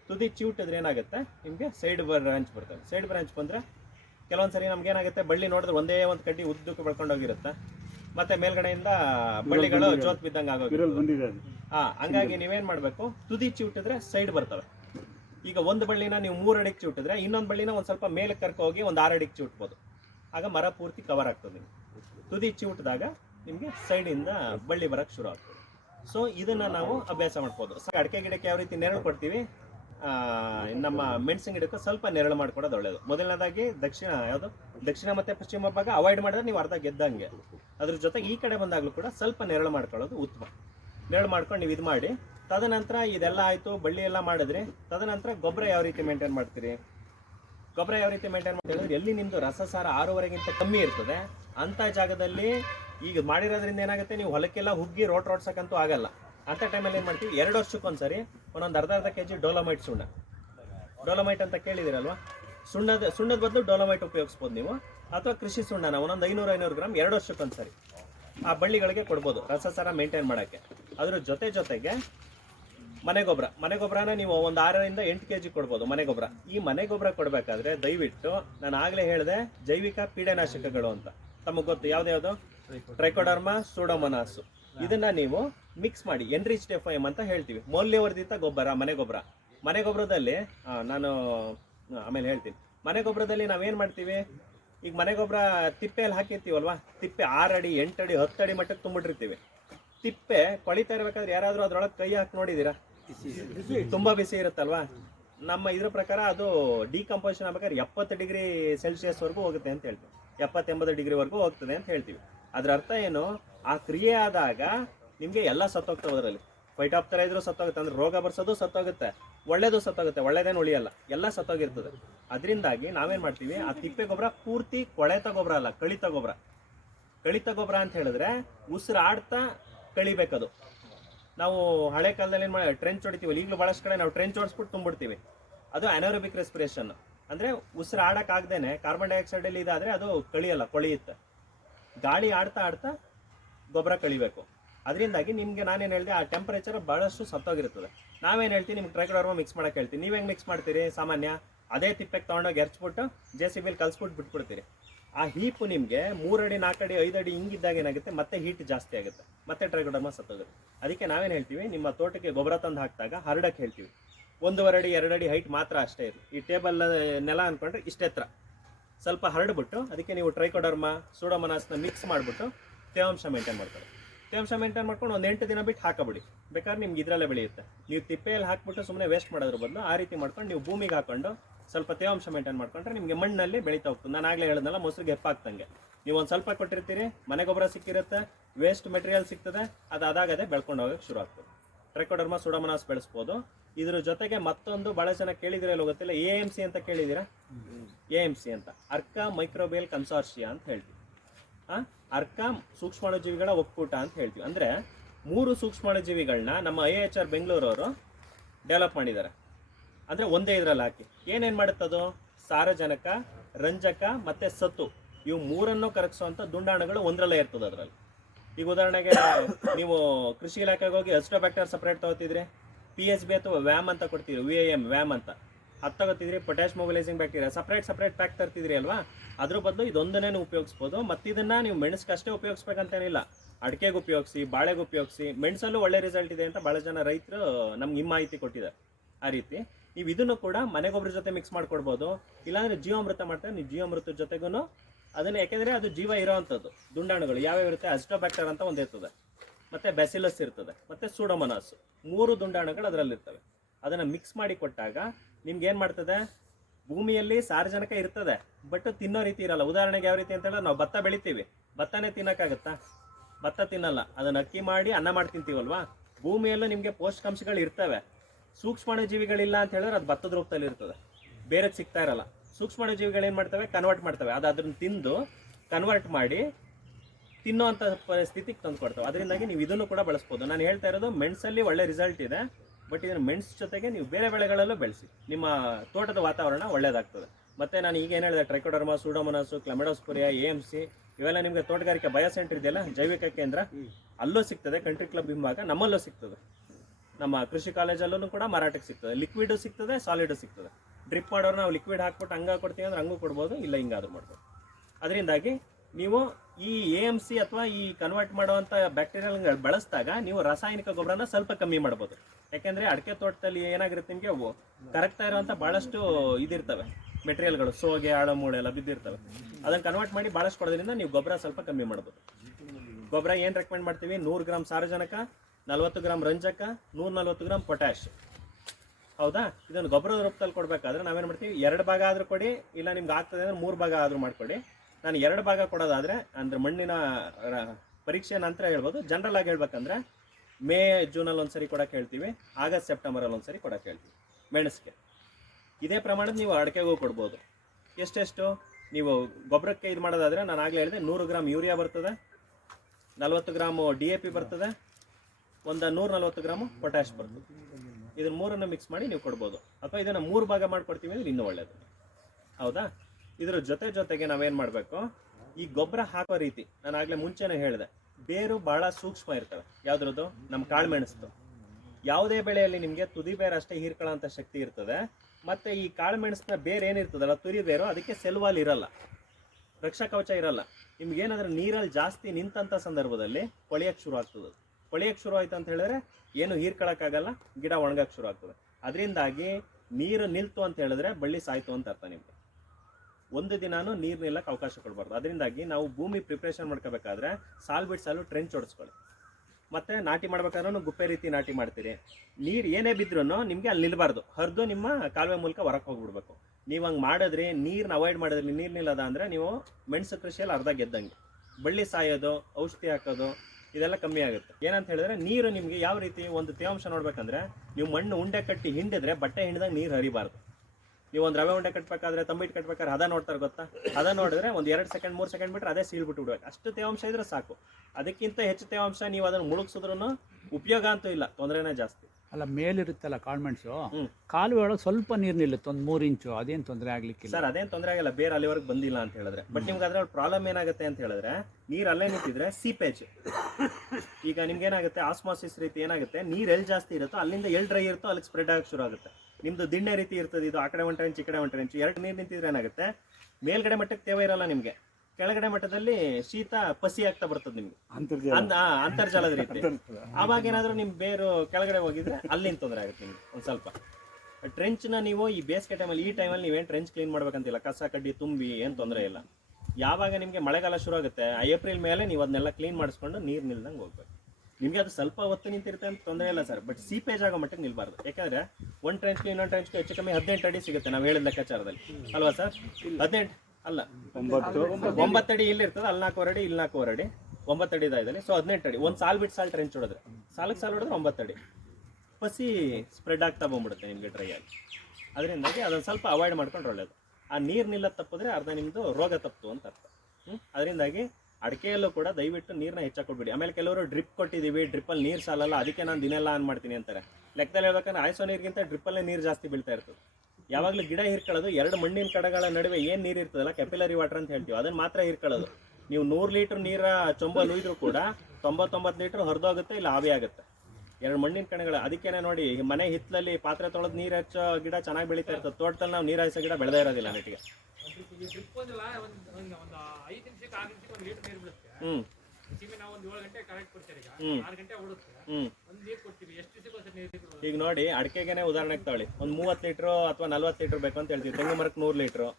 ತುದಿ ಚೂಟಿದ್ರೆ ಏನಾಗುತ್ತೆ? ನಿಮಗೆ ಸೈಡ್ ಬ್ರಾಂಚ್ ಬರ್ತವೆ ಸೈಡ್ ಬ್ರಾಂಚ್ ಬಂದರೆ ಕೆಲವೊಂದು ಸರಿ ನಮ್ಗೆ ಏನಾಗುತ್ತೆ? ಬಳ್ಳಿ ನೋಡಿದ್ರೆ ಒಂದೇ ಒಂದು ಕಡ್ಡಿ ಉದ್ದಕ್ಕೆ ಬೆಳ್ಕೊಂಡೋಗಿರುತ್ತೆ. ಮತ್ತೆ ಮೇಲ್ಗಡೆಯಿಂದ ಬಳ್ಳಿಗಳು ಜೋತ್ ಬಿದ್ದಂಗೆ ಆಗೋದು ಬಂದಿದೆ ಅದು. ಹಾ ಹಂಗಾಗಿ ನೀವೇನ್ ಮಾಡ್ಬೇಕು? ತುದಿ ಚಿವುಟಿದ್ರೆ ಸೈಡ್ ಬರ್ತವೆ. ಈಗ ಒಂದು ಬಳ್ಳಿನ ನೀವು ಮೂರು ಅಡಿಗೆ ಚಿವುಟಿದ್ರೆ ಇನ್ನೊಂದು ಬಳ್ಳಿನ ಒಂದ್ ಸ್ವಲ್ಪ ಮೇಲೆ ಕರ್ಕೊ ಹೋಗಿ ಒಂದು ಆರು ಅಡಿಗೆ ಚಿವುಟ್ಬೋದು. ಆಗ ಮರ ಪೂರ್ತಿ ಕವರ್ ಆಗ್ತದೆ ನಿಮ್ಗೆ. ತುದಿ ಚಿವುಟಿದಾಗ ಸೈಡ್ ಇಂದ ಬಳ್ಳಿ ಬರಕ್ ಶುರು ಆಗ್ತದೆ. ಸೊ ಇದನ್ನ ನಾವು ಅಭ್ಯಾಸ ಮಾಡ್ಬೋದು. ಅಡಿಕೆ ಗಿಡಕ್ಕೆ ಯಾವ ರೀತಿ ನೆರಳು ಕೊಡ್ತೀವಿ? ನಮ್ಮ ಮೆಣಸಿನ ಗಿಡಕ್ಕೆ ಸ್ವಲ್ಪ ನೆರಳು ಮಾಡ್ಕೊಡೋದು ಒಳ್ಳೇದು. ಮೊದಲನೇದಾಗಿ ದಕ್ಷಿಣ, ಯಾವುದು? ದಕ್ಷಿಣ ಮತ್ತೆ ಪಶ್ಚಿಮ ಭಾಗ ಅವಾಯ್ಡ್ ಮಾಡಿದ್ರೆ ನೀವು ಅರ್ಧ ಗೆದ್ದಂಗೆ. ಅದ್ರ ಜೊತೆಗೆ ಈ ಕಡೆ ಬಂದಾಗಲೂ ಕೂಡ ಸ್ವಲ್ಪ ನೆರಳು ಮಾಡ್ಕೊಳ್ಳೋದು ಉತ್ತಮ. ನೆರಳು ಮಾಡ್ಕೊಂಡು ನೀವು ಇದು ಮಾಡಿ. ತದನಂತರ ಇದೆಲ್ಲ ಆಯಿತು, ಬಳ್ಳಿ ಎಲ್ಲ ಮಾಡಿದ್ರಿ. ತದನಂತರ ಗೊಬ್ಬರ ಯಾವ ರೀತಿ ಮೇಂಟೈನ್ ಮಾಡ್ತೀರಿ? ಗೊಬ್ಬರ ಯಾವ ರೀತಿ ಮೇಂಟೈನ್ ಮಾಡ್ತೀರಿ ಎಲ್ಲಿ ನಿಮ್ದು ರಸಸಾರ ಆರೂವರೆಗಿಂತ ಕಮ್ಮಿ ಇರ್ತದೆ, ಅಂತ ಜಾಗದಲ್ಲಿ ಈಗ ಮಾಡಿರೋದ್ರಿಂದ ಏನಾಗುತ್ತೆ? ನೀವು ಹೊಲಕ್ಕೆಲ್ಲ ಹುಗ್ಗಿ ರೋಟ್ ರೋಡ್ಸಕ್ಕಂತೂ ಆಗಲ್ಲ. ಅಂತ ಟೈಮಲ್ಲಿ ಏನು ಮಾಡ್ತೀವಿ? ಎರಡು ವರ್ಷಕ್ಕೊಂದ್ಸರಿ ಒಂದೊಂದು ಅರ್ಧ ಅರ್ಧ ಕೆ ಜಿ ಡೋಲಮೈಟ್ ಸುಣ್ಣ. ಡೋಲಮೈಟ್ ಅಂತ ಕೇಳಿದಿರಲ್ವಾ? ಸುಣ್ಣದ ಸುಣ್ಣದ ಬದಲು ಡೋಲಮೈಟ್ ಉಪಯೋಗಿಸ್ಬೋದು ನೀವು. ಅಥವಾ ಕೃಷಿ ಸುಣ್ಣನ ಒಂದೊಂದು ಐನೂರು ಐನೂರು ಗ್ರಾಮ್ ಎರಡು ವರ್ಷಕ್ಕೊಂದ್ಸರಿ ಆ ಬಳ್ಳಿಗಳಿಗೆ ಕೊಡ್ಬೋದು ರಸಸರ ಮೇಂಟೈನ್ ಮಾಡೋಕ್ಕೆ. ಅದ್ರ ಜೊತೆ ಜೊತೆಗೆ ಮನೆ ಗೊಬ್ಬರ ಮನೆ ಗೊಬ್ಬರನ ನೀವು ಒಂದು ಆರರಿಂದ ಎಂಟು ಕೆ ಜಿ ಕೊಡ್ಬೋದು ಮನೆ ಗೊಬ್ಬರ ಈ ಮನೆ ಗೊಬ್ಬರ ಕೊಡಬೇಕಾದ್ರೆ ದಯವಿಟ್ಟು ನಾನು ಆಗಲೇ ಹೇಳಿದೆ ಜೈವಿಕ ಪೀಡೆನಾಶಕಗಳು ಅಂತ. ತಮಗೆ ಗೊತ್ತು ಯಾವ್ದು ಯಾವುದು? ಟ್ರೈಕೋಡರ್ಮಾ ಸೂಡೋಮೊನಾಸು ಇದನ್ನ ನೀವು ಮಿಕ್ಸ್ ಮಾಡಿ ಎನ್ರಿಚ್ ಎಫ್ ಅಂತ ಹೇಳ್ತೀವಿ. ಮೌಲ್ಯವರ್ಧಿತ ಗೊಬ್ಬರ, ಮನೆ ಗೊಬ್ಬರ. ಮನೆ ಗೊಬ್ಬರದಲ್ಲಿ ನಾನು ಆಮೇಲೆ ಹೇಳ್ತೀನಿ. ಮನೆ ಗೊಬ್ಬರದಲ್ಲಿ ನಾವೇನು ಮಾಡ್ತೀವಿ? ಈಗ ಮನೆ ಗೊಬ್ಬರ ತಿಪ್ಪೆಯಲ್ಲಿ ಹಾಕಿರ್ತೀವಲ್ವಾ? ತಿಪ್ಪೆ ಆರು ಅಡಿ, ಎಂಟು ಅಡಿ, ಹತ್ತು ಅಡಿ ಮಟ್ಟಕ್ಕೆ ತುಂಬಿಟ್ಟಿರ್ತೀವಿ. ತಿಪ್ಪೆ ಕೊಳಿತಾ ಇರ್ಬೇಕಾದ್ರೆ ಯಾರಾದರೂ ಅದ್ರೊಳಗೆ ಕೈ ಹಾಕಿ ನೋಡಿದೀರಾ ತುಂಬಾ ಬಿಸಿ ಇರುತ್ತಲ್ವಾ? ನಮ್ಮ ಇದ್ರ ಪ್ರಕಾರ ಅದು ಡಿಕಂಪೋಸಿಷನ್ ಆಗ್ಬೇಕಾದ್ರೆ ಎಪ್ಪತ್ತು ಡಿಗ್ರಿ ಸೆಲ್ಸಿಯಸ್ ವರೆಗೂ ಹೋಗುತ್ತೆ ಅಂತ ಹೇಳ್ತೀವಿ. ಎಪ್ಪತ್ತೆಂಬತ್ತು ಡಿಗ್ರಿವರೆಗೂ ಹೋಗ್ತದೆ ಅಂತ ಹೇಳ್ತೀವಿ. ಅದರ ಅರ್ಥ ಏನು? ಆ ಕ್ರಿಯೆ ಆದಾಗ ನಿಮಗೆ ಎಲ್ಲ ಸತ್ತೋಗ್ತವೆ ಅದರಲ್ಲಿ. ಫೈಟಾಪ್ತರ ಇದ್ರೂ ಸತ್ತೋಗುತ್ತೆ, ಅಂದ್ರೆ ರೋಗ ಬರ್ಸೋದು ಸತ್ತೋಗುತ್ತೆ, ಒಳ್ಳೇದು ಸತ್ತೋಗುತ್ತೆ ಒಳ್ಳೇದೇನು ಉಳಿಯಲ್ಲ ಎಲ್ಲ ಸತ್ತೋಗಿರ್ತದೆ. ಅದರಿಂದಾಗಿ ನಾವೇನ್ ಮಾಡ್ತೀವಿ, ಆ ತಿಪ್ಪೆ ಗೊಬ್ಬರ ಪೂರ್ತಿ ಕೊಳೆತ ಗೊಬ್ಬರ ಅಲ್ಲ ಕಳಿತ ಗೊಬ್ಬರ ಕಳಿತ ಗೊಬ್ಬರ ಅಂತ ಹೇಳಿದ್ರೆ ಉಸಿರಾಡ್ತಾ ಕಳಿಬೇಕದು. ನಾವು ಹಳೆ ಕಾಲದಲ್ಲಿ ಏನು ಮಾಡಿ ಟ್ರೆಂಚ್ ಹೊಡಿತೀವಲ್ಲ, ಈಗಲೂ ಭಾಳಷ್ಟು ಕಡೆ ನಾವು ಟ್ರೆಂಚ್ ಹೊಡಿಸ್ಬಿಟ್ಟು ತುಂಬಿಡ್ತೀವಿ. ಅದು ಅನೋರಬಿಕ್ ರೆಸ್ಪಿರೇಷನ್ ಅಂದರೆ ಉಸಿರು ಆಡೋಕ್ಕಾಗ್ದೇನೆ ಕಾರ್ಬನ್ ಡೈಆಕ್ಸೈಡಲ್ಲಿ ಇದಾದರೆ ಅದು ಕಳಿಯಲ್ಲ, ಕೊಳೆಯುತ್ತೆ. ಗಾಳಿ ಆಡ್ತಾ ಆಡ್ತಾ ಗೊಬ್ಬರ ಕಳಿಬೇಕು. ಅದರಿಂದಾಗಿ ನಿಮಗೆ ನಾನೇನು ಹೇಳಿದೆ, ಆ ಟೆಂಪರೇಚರ್ ಭಾಳಷ್ಟು ಸತ್ತೋಗಿರ್ತದೆ ನಾವೇನು ಹೇಳ್ತೀವಿ, ನಿಮ್ಗೆ ಟ್ರೈಕೋಡರ್ಮ ಮಿಕ್ಸ್ ಮಾಡೋಕೆ ಹೇಳ್ತೀವಿ. ನೀವು ಹೆಂಗೆ ಮಿಕ್ಸ್ ಮಾಡ್ತೀರಿ, ಸಾಮಾನ್ಯ? ಅದೇ ತಿಪ್ಪೆಗೆ ತೊಗೊಂಡೋಗಿ ಎರ್ಚ್ಬಿಟ್ಟು ಜೆ ಸಿ ಬಿಲ್ ಕಲ್ಸ್ಬಿಟ್ಟು ಬಿಟ್ಬಿಡ್ತೀರಿ. ಆ ಹೀಪು ನಿಮಗೆ ಮೂರಡಿ ನಾಲ್ಕಡಿ ಐದಡಿ ಹಿಂಗಿದ್ದಾಗ ಏನಾಗುತ್ತೆ, ಮತ್ತೆ ಹೀಟ್ ಜಾಸ್ತಿ ಆಗುತ್ತೆ, ಮತ್ತೆ ಟ್ರೈಕೋಡರ್ಮ ಸತ್ತೋಗುತ್ತೆ. ಅದಕ್ಕೆ ನಾವೇನು ಹೇಳ್ತೀವಿ, ನಿಮ್ಮ ತೋಟಕ್ಕೆ ಗೊಬ್ಬರ ತಂದು ಹಾಕಿದಾಗ ಹರಡಕ್ಕೆ ಹೇಳ್ತೀವಿ. ಒಂದೂವರೆ ಅಡಿ, ಎರಡು ಅಡಿ ಹೈಟ್ ಮಾತ್ರ ಅಷ್ಟೇ ಇರಲಿ. ಈ ಟೇಬಲ್ ನೆಲ ಅಂದ್ಕೊಂಡ್ರೆ ಇಷ್ಟೆತ್ರ. ಸ್ವಲ್ಪ ಹರಡ್ಬಿಟ್ಟು, ಅದಕ್ಕೆ ನೀವು ಟ್ರೈಕೋಡರ್ಮ ಸೂಡೋಮನಾಸ್ನ ಮಿಕ್ಸ್ ಮಾಡಿಬಿಟ್ಟು ತೇವಾಂಶ ಮೇಂಟೈನ್ ಮಾಡ್ತಾರೆ. ತೇವಾಂಶ ಮೇಂಟೈನ್ ಮಾಡ್ಕೊಂಡು ಒಂದು ಎಂಟು ದಿನ ಬಿಟ್ಟು ಹಾಕಬಿಡಿ. ಬೇಕಾದ್ರೆ ನಿಮ್ಗೆ ಇದರಲ್ಲೇ ಬೆಳೆಯುತ್ತೆ. ನೀವು ತಿಪ್ಪೆಯಲ್ಲಿ ಹಾಕ್ಬಿಟ್ಟು ಸುಮ್ಮನೆ ವೇಸ್ಟ್ ಮಾಡೋದ್ರ ಬದಲು ಆ ರೀತಿ ಮಾಡ್ಕೊಂಡು ನೀವು ಭೂಮಿಗೆ ಹಾಕೊಂಡು ಸ್ವಲ್ಪ ತೇವಾಂಶ ಮೇಂಟೈನ್ ಮಾಡ್ಕೊಂಡ್ರೆ ನಿಮಗೆ ಮಣ್ಣಲ್ಲಿ ಬೆಳೀತಾ ಹೋಗ್ತದೆ. ನಾನು ಆಗಲೇ ಹೇಳಿದ್ನಲ್ಲ ಮೊಸರಿಗೆ ಹೆಪ್ಪಾಗ್ತಂಗೆ ನೀವು ಒಂದು ಸ್ವಲ್ಪ ಕೊಟ್ಟಿರ್ತೀರಿ ಮನೆ ಗೊಬ್ಬರ ಸಿಕ್ಕಿರುತ್ತೆ ವೇಸ್ಟ್ ಮೆಟೀರಿಯಲ್ ಸಿಗ್ತದೆ ಅದು ಅದಾಗದೆ ಬೆಳ್ಕೊಂಡು ಹೋಗಕ್ಕೆ ಶುರು ಆಗ್ತದೆ. ಟ್ರೆಕೋಡರ್ಮ ಸುಡಮನಾಸ್ ಬೆಳೆಸ್ಬೋದು. ಇದ್ರ ಜೊತೆಗೆ ಮತ್ತೊಂದು ಬಹಳ ಜನ ಕೇಳಿದಿರಲ್ಲ ಗೊತ್ತಿಲ್ಲ ಎ ಎಂ ಸಿ ಅಂತ ಕೇಳಿದ್ದೀರಾ? ಎ ಎಂ ಸಿ ಅಂತ. ಅರ್ಕ ಮೈಕ್ರೋಬೇಲ್ ಕನ್ಸಾರ್ಷಿಯಾ ಅಂತ ಹೇಳ್ತೀವಿ. ಅರ್ಕ ಸೂಕ್ಷ್ಮಾಣುಜೀವಿಗಳ ಒಕ್ಕೂಟ ಅಂತ ಹೇಳ್ತೀವಿ. ಅಂದ್ರೆ ಮೂರು ಸೂಕ್ಷ್ಮಾಣುಜೀವಿಗಳನ್ನ ನಮ್ಮ ಐ ಎಚ್ ಆರ್ ಬೆಂಗಳೂರವರು ಡೆವಲಪ್ ಮಾಡಿದ್ದಾರೆ. ಅಂದ್ರೆ ಒಂದೇ ಇದ್ರಲ್ಲಿ ಹಾಕಿ. ಏನೇನ್ ಮಾಡುತ್ತದು ಸಾರಜನಕ, ರಂಜಕ ಮತ್ತೆ ಸತ್ತು. ಇವು ಮೂರನ್ನು ಕರಗಿಸುವಂಥ ದುಂಡಾಣುಗಳು ಒಂದರಲ್ಲೇ ಇರ್ತದೆ ಅದರಲ್ಲಿ. ಈಗ ಉದಾಹರಣೆಗೆ ನೀವು ಕೃಷಿ ಇಲಾಖೆಗೆ ಹೋಗಿ ಅಸ್ಟ್ರೋಬ್ಯಾಕ್ಟರ್ ಸಪ್ರೇಟ್ ತಗೋತಿದ್ರಿ. ಪಿ ಎಚ್ ಬಿ ಅಥವಾ ವ್ಯಾಮ್ ಅಂತ ಕೊಡ್ತೀರಿ. ವಿ ಎಂ ವ್ಯಾಮ್ ಅಂತ. ಅದು ತಗೋತಿದ್ರಿ potash mobilising bacteria separate separate pack ತರ್ತಿದ್ರಿ ಅಲ್ವಾ? ಅದ್ರ ಬದಲು ಇದೊಂದನ್ನೇ ಉಪಯೋಗಿಸ್ಬೋದು. ಮತ್ತಿದನ್ನ ನೀವು ಮೆಣಸ್ಕಷ್ಟೇ ಉಪಯೋಗಿಸ್ಬೇಕಂತೇನಿಲ್ಲ. ಅಡಿಕೆಗೆ ಉಪಯೋಗಿಸಿ, ಬಾಳೆಗೆ ಉಪಯೋಗಿಸಿ, ಮೆಣಸಲ್ಲೂ ಒಳ್ಳೆ ರಿಸಲ್ಟ್ ಇದೆ ಅಂತ ಭಾಳ ಜನ ರೈತರು ನಮ್ಗೆ ಈ ಮಾಹಿತಿ ಕೊಟ್ಟಿದ್ದಾರೆ ಆ ರೀತಿ. ನೀವು ಇದನ್ನು ಕೂಡ ಮನೆಗೊಬ್ಬರ ಜೊತೆ ಮಿಕ್ಸ್ ಮಾಡ್ಕೊಡ್ಬೋದು. ಇಲ್ಲಾಂದರೆ ಜೀವಾಮೃತ ಮಾಡ್ತಾರೆ, ನೀವು ಜೀವಾಮೃತದ ಜೊತೆಗೂ ಅದನ್ನು ಯಾಕೆಂದರೆ ಅದು ಜೀವ ಇರೋವಂಥದ್ದು. ದುಂಡಾಣುಗಳು ಯಾವ್ಯಾವ ಇರುತ್ತೆ? ಅಸ್ಟೋಬ್ಯಾಕ್ಟರ್ ಅಂತ ಒಂದು ಇರ್ತದೆ ಮತ್ತು ಬ್ಯಾಸಿಲಸ್ ಇರ್ತದೆ. ಮತ್ತು ಸೂಡೋಮನಾಸ್ ಮೂರು ದುಂಡಾಣುಗಳು ಅದರಲ್ಲಿ ಇರ್ತವೆ ಅದನ್ನ ಮಿಕ್ಸ್ ಮಾಡಿ ಕೊಟ್ಟಾಗ ನಿಮ್ಗೆ ಏನು ಮಾಡ್ತದೆ? ಭೂಮಿಯಲ್ಲಿ ಸಾರಜನಕ ಇರ್ತದೆ ಬಟ್ ತಿನ್ನೋ ರೀತಿ ಇರಲ್ಲ. ಉದಾಹರಣೆಗೆ ಯಾವ ರೀತಿ ಅಂತ ಹೇಳಿದ್ರೆ ನಾವು ಭತ್ತ ಬೆಳಿತೀವಿ. ಭತ್ತನೇ ತಿನ್ನೋಕ್ಕಾಗುತ್ತಾ? ಭತ್ತ ತಿನ್ನಲ್ಲ. ಅದನ್ನ ಅಕ್ಕಿ ಮಾಡಿ ಅನ್ನ ಮಾಡಿ ತಿಂತೀವಲ್ವಾ? ಭೂಮಿಯಲ್ಲೂ ನಿಮಗೆ ಪೋಷಕಾಂಶಗಳು ಇರ್ತವೆ. ಸೂಕ್ಷ್ಮಾಣುಜೀವಿಗಳಿಲ್ಲ ಅಂತ ಹೇಳಿದ್ರೆ ಅದು ಭತ್ತದ ರೂಪದಲ್ಲಿ ಇರ್ತದೆ. ಬೇರೆ ಸಿಗ್ತಾ ಇರಲ್ಲ. ಸೂಕ್ಷ್ಮಾಣುಜೀವಿಗಳು ಏನು ಮಾಡ್ತವೆ? ಕನ್ವರ್ಟ್ ಮಾಡ್ತವೆ. ಅದು ಅದನ್ನು ತಿಂದು ಕನ್ವರ್ಟ್ ಮಾಡಿ ತಿನ್ನೋವಂಥ ಪರಿಸ್ಥಿತಿಗೆ ತಂದು ಕೊಡ್ತವೆ ಅದರಿಂದಾಗಿ ನೀವು ಇದನ್ನು ಕೂಡ ಬಳಸ್ಬೋದು. ನಾನು ಹೇಳ್ತಾ ಇರೋದು, ಮೆಣಸಲ್ಲಿ ಒಳ್ಳೆ ರಿಸಲ್ಟ್ ಇದೆ. ಬಟ್ ಇದನ್ನು ಮೆಣಸು ಜೊತೆಗೆ ನೀವು ಬೇರೆ ಬೆಳೆಗಳಲ್ಲೂ ಬೆಳೆಸಿ. ನಿಮ್ಮ ತೋಟದ ವಾತಾವರಣ ಒಳ್ಳೇದಾಗ್ತದೆ. ಮತ್ತೆ ನಾನು ಈಗ ಏನು ಹೇಳಿದೆ trichoderma pseudomonas chlamydosporia A M C ಇವೆಲ್ಲ ನಿಮಗೆ ತೋಟಗಾರಿಕೆ ಬಯೋ ಸೆಂಟರ್ ಇದೆಯಲ್ಲ ಜೈವಿಕ ಕೇಂದ್ರ ಅಲ್ಲೂ ಸಿಗ್ತದೆ ಕಂಟ್ರಿ ಕ್ಲಬ್ ಹಿಂಭಾಗ ನಮ್ಮಲ್ಲೂ ಸಿಗ್ತದೆ. ನಮ್ಮ ಕೃಷಿ ಕಾಲೇಜಲ್ಲೂ ಕೂಡ ಮಾರಾಟಕ್ಕೆ ಸಿಗ್ತದೆ. ಲಿಕ್ವಿಡು ಸಿಗ್ತದೆ ಸಾಲಿಡು ಸಿಗ್ತದೆ. ಡ್ರಿಪ್ ಮಾಡೋರು ನಾವು ಲಿಕ್ವಿಡ್ ಹಾಕ್ಬಿಟ್ಟು ಹಂಗೆ ಕೊಡ್ತೀವಿ ಅಂದ್ರೆ ಹಂಗೂ ಕೊಡ್ಬೋದು ಇಲ್ಲ ಹಿಂಗಾದ್ರೂ ಮಾಡ್ಬೋದು. ಅದರಿಂದಾಗಿ ನೀವು ಈ ಎ ಎಂ ಸಿ ಅಥವಾ ಈ ಕನ್ವರ್ಟ್ ಮಾಡುವಂಥ ಬ್ಯಾಕ್ಟೀರಿಯಲ್ ಬಳಸಿದಾಗ ನೀವು ರಾಸಾಯನಿಕ ಗೊಬ್ಬರನ ಸ್ವಲ್ಪ ಕಮ್ಮಿ ಮಾಡ್ಬೋದು. ಯಾಕೆಂದ್ರೆ ಅಡಿಕೆ ತೋಟದಲ್ಲಿ ಏನಾಗಿರುತ್ತೆ ನಿಮಗೆ ಅವು ಇರುವಂತ ಬಹಳಷ್ಟು ಇದಿರ್ತವೆ ಮೆಟೀರಿಯಲ್ಗಳು ಸೋಗೆ, ಆಳು, ಮೂಳೆ ಎಲ್ಲ ಬಿದ್ದಿರ್ತವೆ. ಅದನ್ನ ಕನ್ವರ್ಟ್ ಮಾಡಿ ಬಹಳಷ್ಟು ಕೊಡೋದ್ರಿಂದ ನೀವು ಗೊಬ್ಬರ ಸ್ವಲ್ಪ ಕಮ್ಮಿ ಮಾಡ್ಬೋದು. ಗೊಬ್ಬರ ಏನು ರೆಕಮೆಂಡ್ ಮಾಡ್ತೀವಿ? ನೂರು ಗ್ರಾಮ್ ಸಾರಜನಕ, ನಲ್ವತ್ತು ಗ್ರಾಮ್ ರಂಜಕ, ನೂರ ನಲ್ವತ್ತು ಗ್ರಾಮ್ ಪೊಟ್ಯಾಶ್ ಹೌದಾ? ಇದನ್ನು ಗೊಬ್ಬರದ ರೂಪದಲ್ಲಿ ಕೊಡಬೇಕಾದ್ರೆ ನಾವೇನು ಮಾಡ್ತೀವಿ? ಎರಡು ಭಾಗ ಆದರೂ ಕೊಡಿ, ಇಲ್ಲ ನಿಮ್ಗೆ ಆಗ್ತದೆ ಅಂದ್ರೆ ಮೂರು ಭಾಗ ಆದರೂ ಮಾಡಿಕೊಡಿ. ನಾನು ಎರಡು ಭಾಗ ಕೊಡೋದಾದ್ರೆ ಅಂದ್ರೆ ಮಣ್ಣಿನ ಪರೀಕ್ಷೆ ನಂತರ ಹೇಳ್ಬೋದು. ಜನರಲ್ ಆಗಿ ಹೇಳ್ಬೇಕಂದ್ರೆ ಮೇ, ಜೂನಲ್ಲಿ ಒಂದ್ಸರಿ ಕೊಡಕ್ಕೆ ಹೇಳ್ತೀವಿ ಆಗಸ್ಟ್, ಸೆಪ್ಟೆಂಬರಲ್ಲಿ ಒಂದ್ಸರಿ ಕೊಡಕ್ಕೆ ಹೇಳ್ತೀವಿ ಮೆಣಸಿಗೆ. ಇದೇ ಪ್ರಮಾಣದ ನೀವು ಅಡಿಕೆಗೂ ಕೊಡ್ಬೋದು. ಎಷ್ಟೆಷ್ಟು? ನೀವು ಗೊಬ್ಬರಕ್ಕೆ ಇದು ಮಾಡೋದಾದರೆ ನಾನು ಆಗಲೇ ಹೇಳಿದೆ, ನೂರು ಗ್ರಾಮ್ ಯೂರಿಯಾ ಬರ್ತದೆ, ನಲ್ವತ್ತು ಗ್ರಾಮು ಡಿ ಎ ಪಿ ಬರ್ತದೆ, ಒಂದು ನೂರ ನಲ್ವತ್ತು ಗ್ರಾಮು ಪೊಟ್ಯಾಶ್ ಬರ್ತದೆ. ಇದನ್ನ ಮೂರನ್ನು ಮಿಕ್ಸ್ ಮಾಡಿ ನೀವು ಕೊಡ್ಬೋದು. ಅಥವಾ ಇದನ್ನು ಮೂರು ಭಾಗ ಮಾಡ್ಕೊಡ್ತೀವಿ ಅಂದ್ರೆ ಇನ್ನೂ ಒಳ್ಳೆಯದು ಹೌದಾ? ಇದರ ಜೊತೆ ಜೊತೆಗೆ ನಾವೇನು ಮಾಡಬೇಕು? ಈ ಗೊಬ್ಬರ ಹಾಕೋ ರೀತಿ, ನಾನು ಆಗಲೇ ಮುಂಚೆನೇ ಹೇಳಿದೆ ಬೇರು ಬಹಳ ಸೂಕ್ಷ್ಮ ಇರ್ತವೆ ಯಾವ್ದ್ರದ್ದು? ನಮ್ಮ ಕಾಳುಮೆಣಸು. ಯಾವುದೇ ಬೆಳೆಯಲ್ಲಿ ನಿಮಗೆ ತುದಿ ಬೇರೆ ಅಷ್ಟೇ ಹೀರ್ಕೊಳ್ಳೋಂಥ ಶಕ್ತಿ ಇರ್ತದೆ. ಮತ್ತೆ ಈ ಕಾಳುಮೆಣಸಿನ ಬೇರೆ ಏನಿರ್ತದಲ್ಲ, ತುರಿ ಬೇರು, ಅದಕ್ಕೆ ಸೆಲ್ವಾಲ್ ಇರಲ್ಲ. ರಕ್ಷಾ ಕವಚ ಇರಲ್ಲ. ನಿಮ್ಗೆ ಏನಾದ್ರೂ ನೀರಲ್ಲಿ ಜಾಸ್ತಿ ನಿಂತಂಥ ಸಂದರ್ಭದಲ್ಲಿ ಕೊಳೆಯಕ್ಕೆ ಶುರು ಆಗ್ತದೆ. ಕೊಳೆಯಕ್ಕೆ ಶುರು ಆಯ್ತು ಅಂತ ಹೇಳಿದ್ರೆ ಏನು ಹೀರ್ಕೊಳಕ್ಕಾಗಲ್ಲ ಗಿಡ ಒಣಗಕ್ಕೆ ಶುರು ಆಗ್ತದೆ. ಅದರಿಂದಾಗಿ ನೀರು ನಿಲ್ತು ಅಂತ ಹೇಳಿದ್ರೆ ಬಳ್ಳಿ ಸಾಯ್ತು ಅಂತ ಅರ್ಥ ನಿಮ್ಗೆ. ಒಂದು ದಿನಾನು ನೀರು ನಿಲ್ಲಕ್ಕೆ ಅವಕಾಶ ಕೊಡಬಾರ್ದು. ಅದರಿಂದಾಗಿ ನಾವು ಭೂಮಿ ಪ್ರಿಪ್ರೇಷನ್ ಮಾಡ್ಕೋಬೇಕಾದ್ರೆ ಸಾಲು ಬಿಟ್ಟು ಸಾಲು ಟ್ರೆಂಚ್ ಹೊಡೆಸ್ಕೊಳ್ಳಿ. ಮತ್ತೆ ನಾಟಿ ಮಾಡ್ಬೇಕಾದ್ರೂ ಗುಪ್ಪೆ ರೀತಿ ನಾಟಿ ಮಾಡ್ತೀರಿ. ನೀರು ಏನೇ ಬಿದ್ರೂ ನಿಮಗೆ ಅಲ್ಲಿ ನಿಲ್ಲಬಾರ್ದು ಹರಿದು ನಿಮ್ಮ ಕಾಲುವೆ ಮೂಲಕ ಹೊರಗೆ ಹೋಗ್ಬಿಡ್ಬೇಕು. ನೀವು ಹಂಗೆ ಮಾಡಿದ್ರಿ ನೀರನ್ನ ಅವಾಯ್ಡ್ ಮಾಡಿದ್ರಿ, ನೀರು ನಿಲ್ಲದ ಅಂದರೆ ನೀವು ಮೆಣಸು ಕೃಷಿಯಲ್ಲಿ ಅರ್ಧ ಗೆದ್ದಂಗೆ. ಬಳ್ಳಿ ಸಾಯೋದು, ಔಷಧಿ ಹಾಕೋದು, ಇದೆಲ್ಲ ಕಮ್ಮಿ ಆಗುತ್ತೆ. ಏನಂತ ಹೇಳಿದ್ರೆ ನೀರು ನಿಮಗೆ ಯಾವ ರೀತಿ ಒಂದು ತೇವಾಂಶ ನೋಡ್ಬೇಕಂದ್ರೆ, ನೀವು ಮಣ್ಣು ಉಂಡೆ ಕಟ್ಟಿ ಹಿಂಡಿದ್ರೆ ಬಟ್ಟೆ ಹಿಂಡಿದಾಗ ನೀರು ಹರಿಬಾರ್ದು. ನೀವು ಒಂದು ರವೆ ಉಂಡೆ ಕಟ್ಬೇಕಾದ್ರೆ ತಂಬಿಟ್ಟು ಕಟ್ಬೇಕಾದ್ರೆ ಅದ ನೋಡ್ತಾರೆ ಗೊತ್ತಾ? ಅದ ನೋಡಿದ್ರೆ ಒಂದು ಎರಡು ಸೆಕೆಂಡ್ ಮೂರು ಸೆಕೆಂಡ್ ಬಿಟ್ಟರೆ ಅದೇ ಸೀಲ್ ಬಿಟ್ಟು ಬಿಡ್ಬೇಕು. ಅಷ್ಟು ತೇವಾಂಶ ಇದ್ರೆ ಸಾಕು. ಅದಕ್ಕಿಂತ ಹೆಚ್ಚು ತೇವಾಂಶ ನೀವು ಅದನ್ನು ಮುಳುಗಿಸಿದ್ರು ಉಪಯೋಗ ಅಂತೂ ಇಲ್ಲ ತೊಂದರೆನೇ ಜಾಸ್ತಿ. ಅಲ್ಲ ಮೇಲಿರುತ್ತಲ್ಲ ಕಾಳ್ಮೆಣ್ಸು. ಕಾಲುವೆ ಒಳಗೆ ಸ್ವಲ್ಪ ನೀರು ನಿಲ್ಲುತ್ತೆ ಒಂದು ಮೂರು ಇಂಚು ಅದೇನು ತೊಂದರೆ ಆಗ್ಲಿಕ್ಕಿಲ್ಲ. ಸರ್ ಅದೇನು ತೊಂದರೆ ಆಗಿಲ್ಲ ಬೇರೆ ಅಲ್ಲಿವರೆಗೆ ಬಂದಿಲ್ಲ ಅಂತ ಹೇಳಿದ್ರೆ. ಬಟ್ ನಿಮ್ಗೆ ಅದ್ರ ಪ್ರಾಬ್ಲಮ್ ಏನಾಗುತ್ತೆ ಅಂತ ಹೇಳಿದ್ರೆ ನೀರು ಅಲ್ಲೇ ನಿಂತಿದ್ರೆ ಸೀಪೇಜ್ ಈಗ ನಿಮ್ಗೆ ಏನಾಗುತ್ತೆ ಆಸ್ಮಾಸಿಸ್ ರೀತಿ ಏನಾಗುತ್ತೆ ನೀರು ಎಲ್ಲಿ ಜಾಸ್ತಿ ಇರುತ್ತೋ ಅಲ್ಲಿಂದ ಎಲ್ಲಿ ಡ್ರೈ ಇರುತ್ತೋ ಅಲ್ಲಿಗೆ ಸ್ಪ್ರೆಡ್ ಆಗಕ್ಕೆ ಶುರು ಆಗುತ್ತೆ. ನಿಮ್ದು ದಿಣ್ಣೆ ರೀತಿ ಇರ್ತದೆ ಇದು ಆ ಕಡೆ ಒಂದು ಟ್ರೆಂಚ್ ಈ ಕಡೆ ಒಂಟ ಟ್ರೆಂಚ್ ಎರಡು ನೀರು ನಿಂತಿದ್ರೆ ಏನಾಗುತ್ತೆ? ಮೇಲ್ಗಡೆ ಮಟ್ಟಕ್ಕೆ ತೇವ ಇರಲ್ಲ ನಿಮಗೆ. ಕೆಳಗಡೆ ಮಟ್ಟದಲ್ಲಿ ಶೀತ ಪಸಿ ಆಗ್ತಾ ಬರ್ತದೆ ನಿಮ್ಗೆ. ಅಂತರ್ಜಾಲದ ರೀತಿ. ಅವಾಗ ಏನಾದ್ರೂ ನಿಮ್ ಬೇರು ಕೆಳಗಡೆ ಹೋಗಿದ್ರೆ ಅಲ್ಲಿ ತೊಂದರೆ ಆಗುತ್ತೆ ನಿಮ್ಗೆ ಒಂದ್ ಸ್ವಲ್ಪ. ಟ್ರೆಂಚ್ನ ನೀವು ಈ ಬೇಸಿಗೆ ಟೈಮಲ್ಲಿ ಈ ಟೈಮಲ್ಲಿ ನೀವೇನು ಟ್ರೆಂಚ್ ಕ್ಲೀನ್ ಮಾಡ್ಬೇಕಂತಿಲ್ಲ. ಕಸ ಕಡ್ಡಿ ತುಂಬಿ ಏನು ತೊಂದರೆ ಇಲ್ಲ. ಯಾವಾಗ ನಿಮಗೆ ಮಳೆಗಾಲ ಶುರು ಆಗುತ್ತೆ ಆ ಏಪ್ರಿಲ್ ಮೇಲೆ ನೀವು ಅದನ್ನೆಲ್ಲ ಕ್ಲೀನ್ ಮಾಡಿಸ್ಕೊಂಡು ನೀರು ನಿಲ್ದಂಗೆ ಹೋಗ್ಬೇಕು. ನಿಮಗೆ ಅದು ಸ್ವಲ್ಪ ಹೊತ್ತು ನಿಂತಿರುತ್ತೆ ಅಂತ ತೊಂದರೆ ಇಲ್ಲ ಸರ್. ಬಟ್ ಸೀಪೇಜ್ ಆಗೋ ಮಟ್ಟಕ್ಕೆ ನಿಲ್ಬಾರ್ದು. ಯಾಕಂದ್ರೆ ಒಂದು ಟ್ರೆಂಚ್ಗೆ ಇನ್ನೊಂದು ಟ್ರೆಂಚ್ಗೆ ಹೆಚ್ಚು ಕಮ್ಮಿ ಹದಿನೆಂಟು ಅಡಿ ಸಿಗುತ್ತೆ ನಾವು ಹೇಳಿದ ಲೆಕ್ಕಾಚಾರದಲ್ಲಿ. ಅಲ್ವಾ ಸರ್? ಹದಿನೆಂಟು ಅಲ್ಲ. ಒಂಬತ್ತು. ಒಂಬತ್ತು ಅಡಿ ಇಲ್ಲಿ ಇರ್ತದೆ ಅಲ್ಲಿ ನಾಲ್ಕೂವರೆ ಅಡಿ ಇಲ್ಲಿ ನಾಲ್ಕೂವರೆ ಅಡಿ. ಒಂಬತ್ತು ಅಡಿ ಇದಾಯ್ತಲ್ಲಿ ಸೊ ಹದಿನೆಂಟು ಅಡಿ. ಒಂದು ಸಾಲ್ ಬಿಟ್ಟು ಸಾಲ್ ಟ್ರೆಂಚ್ ಹೊಡೆದ್ರೆ. ಸಾಲಕ್ಕೆ ಸಾಲು ಹೊಡೆದ್ರೆ ಒಂಬತ್ತು ಅಡಿ. ಪಸಿ ಸ್ಪ್ರೆಡ್ ಆಗ್ತಾ ಬಂದ್ಬಿಡುತ್ತೆ ನಿಮಗೆ ಡ್ರೈ ಆಗಿ. ಅದರಿಂದಾಗಿ ಅದನ್ನು ಸ್ವಲ್ಪ ಅವಾಯ್ಡ್ ಮಾಡ್ಕೊಂಡ್ರೆ ಒಳ್ಳೇದು. ಆ ನೀರು ನಿಲ್ಲ ತಪ್ಪಿದ್ರೆ ಅರ್ಧ ನಿಮ್ಮದು ರೋಗ ತಪ್ಪು ಅಂತ ಅರ್ಥ. ಹ್ಞೂ ಅದರಿಂದಾಗಿ ಅಡಿಕೆಯಲ್ಲೂ ಕೂಡ ದಯವಿಟ್ಟು ನೀರನ್ನ ಹೆಚ್ಚಾಗಿ ಕೊಡ್ಬೇಡಿ ಆಮೇಲೆ ಕೆಲವರು ಡ್ರಿಪ್ ಕೊಟ್ಟಿದ್ದೀವಿ ಡ್ರಿಪ್ಪಲ್ಲಿ ನೀರು ಸಾಲಲ್ಲ, ಅದಕ್ಕೆ ನಾನು ದಿನೆಲ್ಲ ಆನ್ ಮಾಡ್ತೀನಿ ಅಂತಾರೆ. ಲೆಕ್ಕದಲ್ಲಿ ಹೇಳ್ಬೇಕಂದ್ರೆ ಆಯ್ಸೋ ನೀರಿಗಿಂತ ಡ್ರಿಪ್ಪಲ್ಲೇ ನೀರು ಜಾಸ್ತಿ ಬೀಳ್ತಾ ಇರ್ತದೆ. ಯಾವಾಗಲೂ ಗಿಡ ಹಿರ್ಕೊಳ್ಳೋದು ಎರಡು ಮಣ್ಣಿನ ಕಡೆಗಳ ನಡುವೆ ಏನು ನೀರು ಇರ್ತದಲ್ಲ ಕೆಪಿಲರಿ ವಾಟರ್ ಅಂತ ಹೇಳ್ತೀವಿ. ಅದನ್ನು ಮಾತ್ರ ಹಿರ್ಕೊಳ್ಳೋದು. ನೀವು ನೂರು ಲೀಟ್ರ್ ನೀರ ಚೊಂಬಲ್ಲಿ ಉಯ್ದ್ರು ಕೂಡ ತೊಂಬತ್ತೊಂಬತ್ತು ಲೀಟ್ರ್ ಹರಿದೋಗುತ್ತೆ ಇಲ್ಲ ಆವಿ ಆಗುತ್ತೆ. ಎರಡು ಮಣ್ಣಿನ ಕಣಗಳು, ಅದಕ್ಕೇನೆ ನೋಡಿ, ಮನೆ ಹಿತ್ತಲಲ್ಲಿ ಪಾತ್ರೆ ತೊಳೆದು ನೀರು ಹಚ್ಚೋ ಗಿಡ ಚೆನ್ನಾಗಿ ಬೆಳೀತಾ ಇರ್ತದೆ. ತೋಟದಲ್ಲಿ ನಾವು ನೀರು ಹಾಯಿಸೋ ಗಿಡ ಬೆಳೆದೇ ಇರೋದಿಲ್ಲ ನೆಟ್ಟಿಗೆ ಡ್ರಿಪ್ ಒಂದಿಲ್ಲ ಒಂದು ಒಂದು ಒಂದು ಐದು ನಿಮಿಷಕ್ಕೆ ಆರು ನಿಮಿಷಕ್ಕೆ ಒಂದು ಲೀಟರ್ ನೀರು ಬಿಡುತ್ತೆ ಹ್ಞೂ ಸಿಮಿ ನಾವು ಒಂದು ಏಳು ಗಂಟೆ ಕರೆಕ್ಟ್ ಕೊಡ್ತೀವಿ ಈಗ ಹ್ಮ್. ಆರು ಗಂಟೆ ಓಡುತ್ತೆ ಹ್ಞೂ ಒಂದು ನೀರು ಕೊಡ್ತೀವಿ ಎಷ್ಟು ದಿವಸಕ್ಕೆ ಒಂದ್ಸರಿ ನೀರು ಬಿಡೋದು ಈಗ ನೋಡಿ ಅಡಿಕೆಗೆನೆ ಉದಾಹರಣೆಗೆ ತಗೊಳ್ಳಿ ಒಂದು ಮೂವತ್ತು ಲೀಟ್ರು ಅಥವಾ ನಲ್ವತ್ತು ಲೀಟರ್ ಬೇಕು ಅಂತ ಹೇಳ್ತೀವಿ. ತೆಂಗು ಮರಕ್ಕೆ ನೂರು ಲೀಟ್ರು.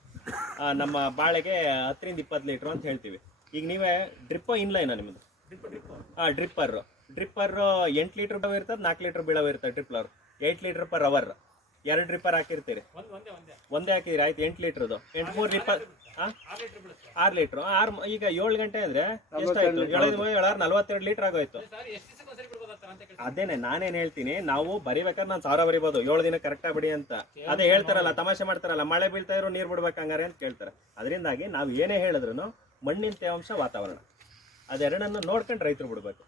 ನಮ್ಮ ಬಾಳೆಗೆ ಹತ್ತರಿಂದ ಇಪ್ಪತ್ತು ಲೀಟ್ರು ಅಂತ ಹೇಳ್ತೀವಿ. ಈಗ ನೀವೇ ಡ್ರಿಪ್ಪೋ ಇನ್ಲೈನ ನಿಮ್ಮದು ಡ್ರಿಪ್ ಡ್ರಿಪ್ ಹಾಂ ಡ್ರಿಪ್ಪರ್. ಡ್ರಿಪ್ಪರ್ ಎಂಟು ಲೀಟ್ರ್ ಬೀಳೋ ಇರ್ತದೆ ನಾಲ್ಕು ಲೀಟ್ರ್ ಬೀಳೋ ಇರ್ತದೆ dripper eight litre per hour. ಎರಡು ಡ್ರಿಪ್ಪರ್ ಹಾಕಿರ್ತೀರಿ. ಒಂದು ಒಂದೇ ಒಂದೇ. ಒಂದೇ ಹಾಕಿದ್ರಿ ಆಯ್ತು ಎಂಟು ಲೀಟ್ರದು ಎಂಟು ಮೂರು ರಿಪರ್ ಹಾಂ ಆರು ಲೀಟರ್ ಆರು ಲೀಟ್ರು ಆರು ಈಗ ಏಳು ಗಂಟೆ ಅಂದ್ರೆ ಎಷ್ಟಾಯ್ತು? ಆಯ್ತು ಏಳಾರು ನಲ್ವತ್ತೆರಡು ಲೀಟರ್ ಆಗೋಯ್ತು. ಸರ್ ಎಷ್ಟು ದಿವಸಕ್ಕೆ ಒಂದ್ಸರಿ ಬಿಡ್ಬೋದಾ ಅಂತ ಕೇಳಿ ಅದೇನೆ ನಾನೇನ್ ಹೇಳ್ತೀನಿ ನಾವು ಬರಿಬೇಕಾದ್ರೆ ನಾನು ಸಾವಿರ ಬರಿಬೋದು. ಏಳು ದಿನ ಕರೆಕ್ಟಾಗಿ ಬಿಡಿ ಅಂತ. ಅದೇ ಹೇಳ್ತಾರಲ್ಲ ತಮಾಷೆ ಮಾಡ್ತಾರಲ್ಲ ಮಳೆ ಬೀಳ್ತಾ ಇರೋ ನೀರ್ ಬಿಡ್ಬೇಕಂಗಾರೆ ಅಂತ ಕೇಳ್ತಾರೆ. ಅದರಿಂದಾಗಿ ನಾವು ಏನೇ ಹೇಳಿದ್ರು ಮಣ್ಣಿನ ತೇವಾಂಶ ವಾತಾವರಣ. ಅದೆರಡನ್ನ ನೋಡ್ಕೊಂಡು ರೈತರು ಬಿಡಬೇಕು.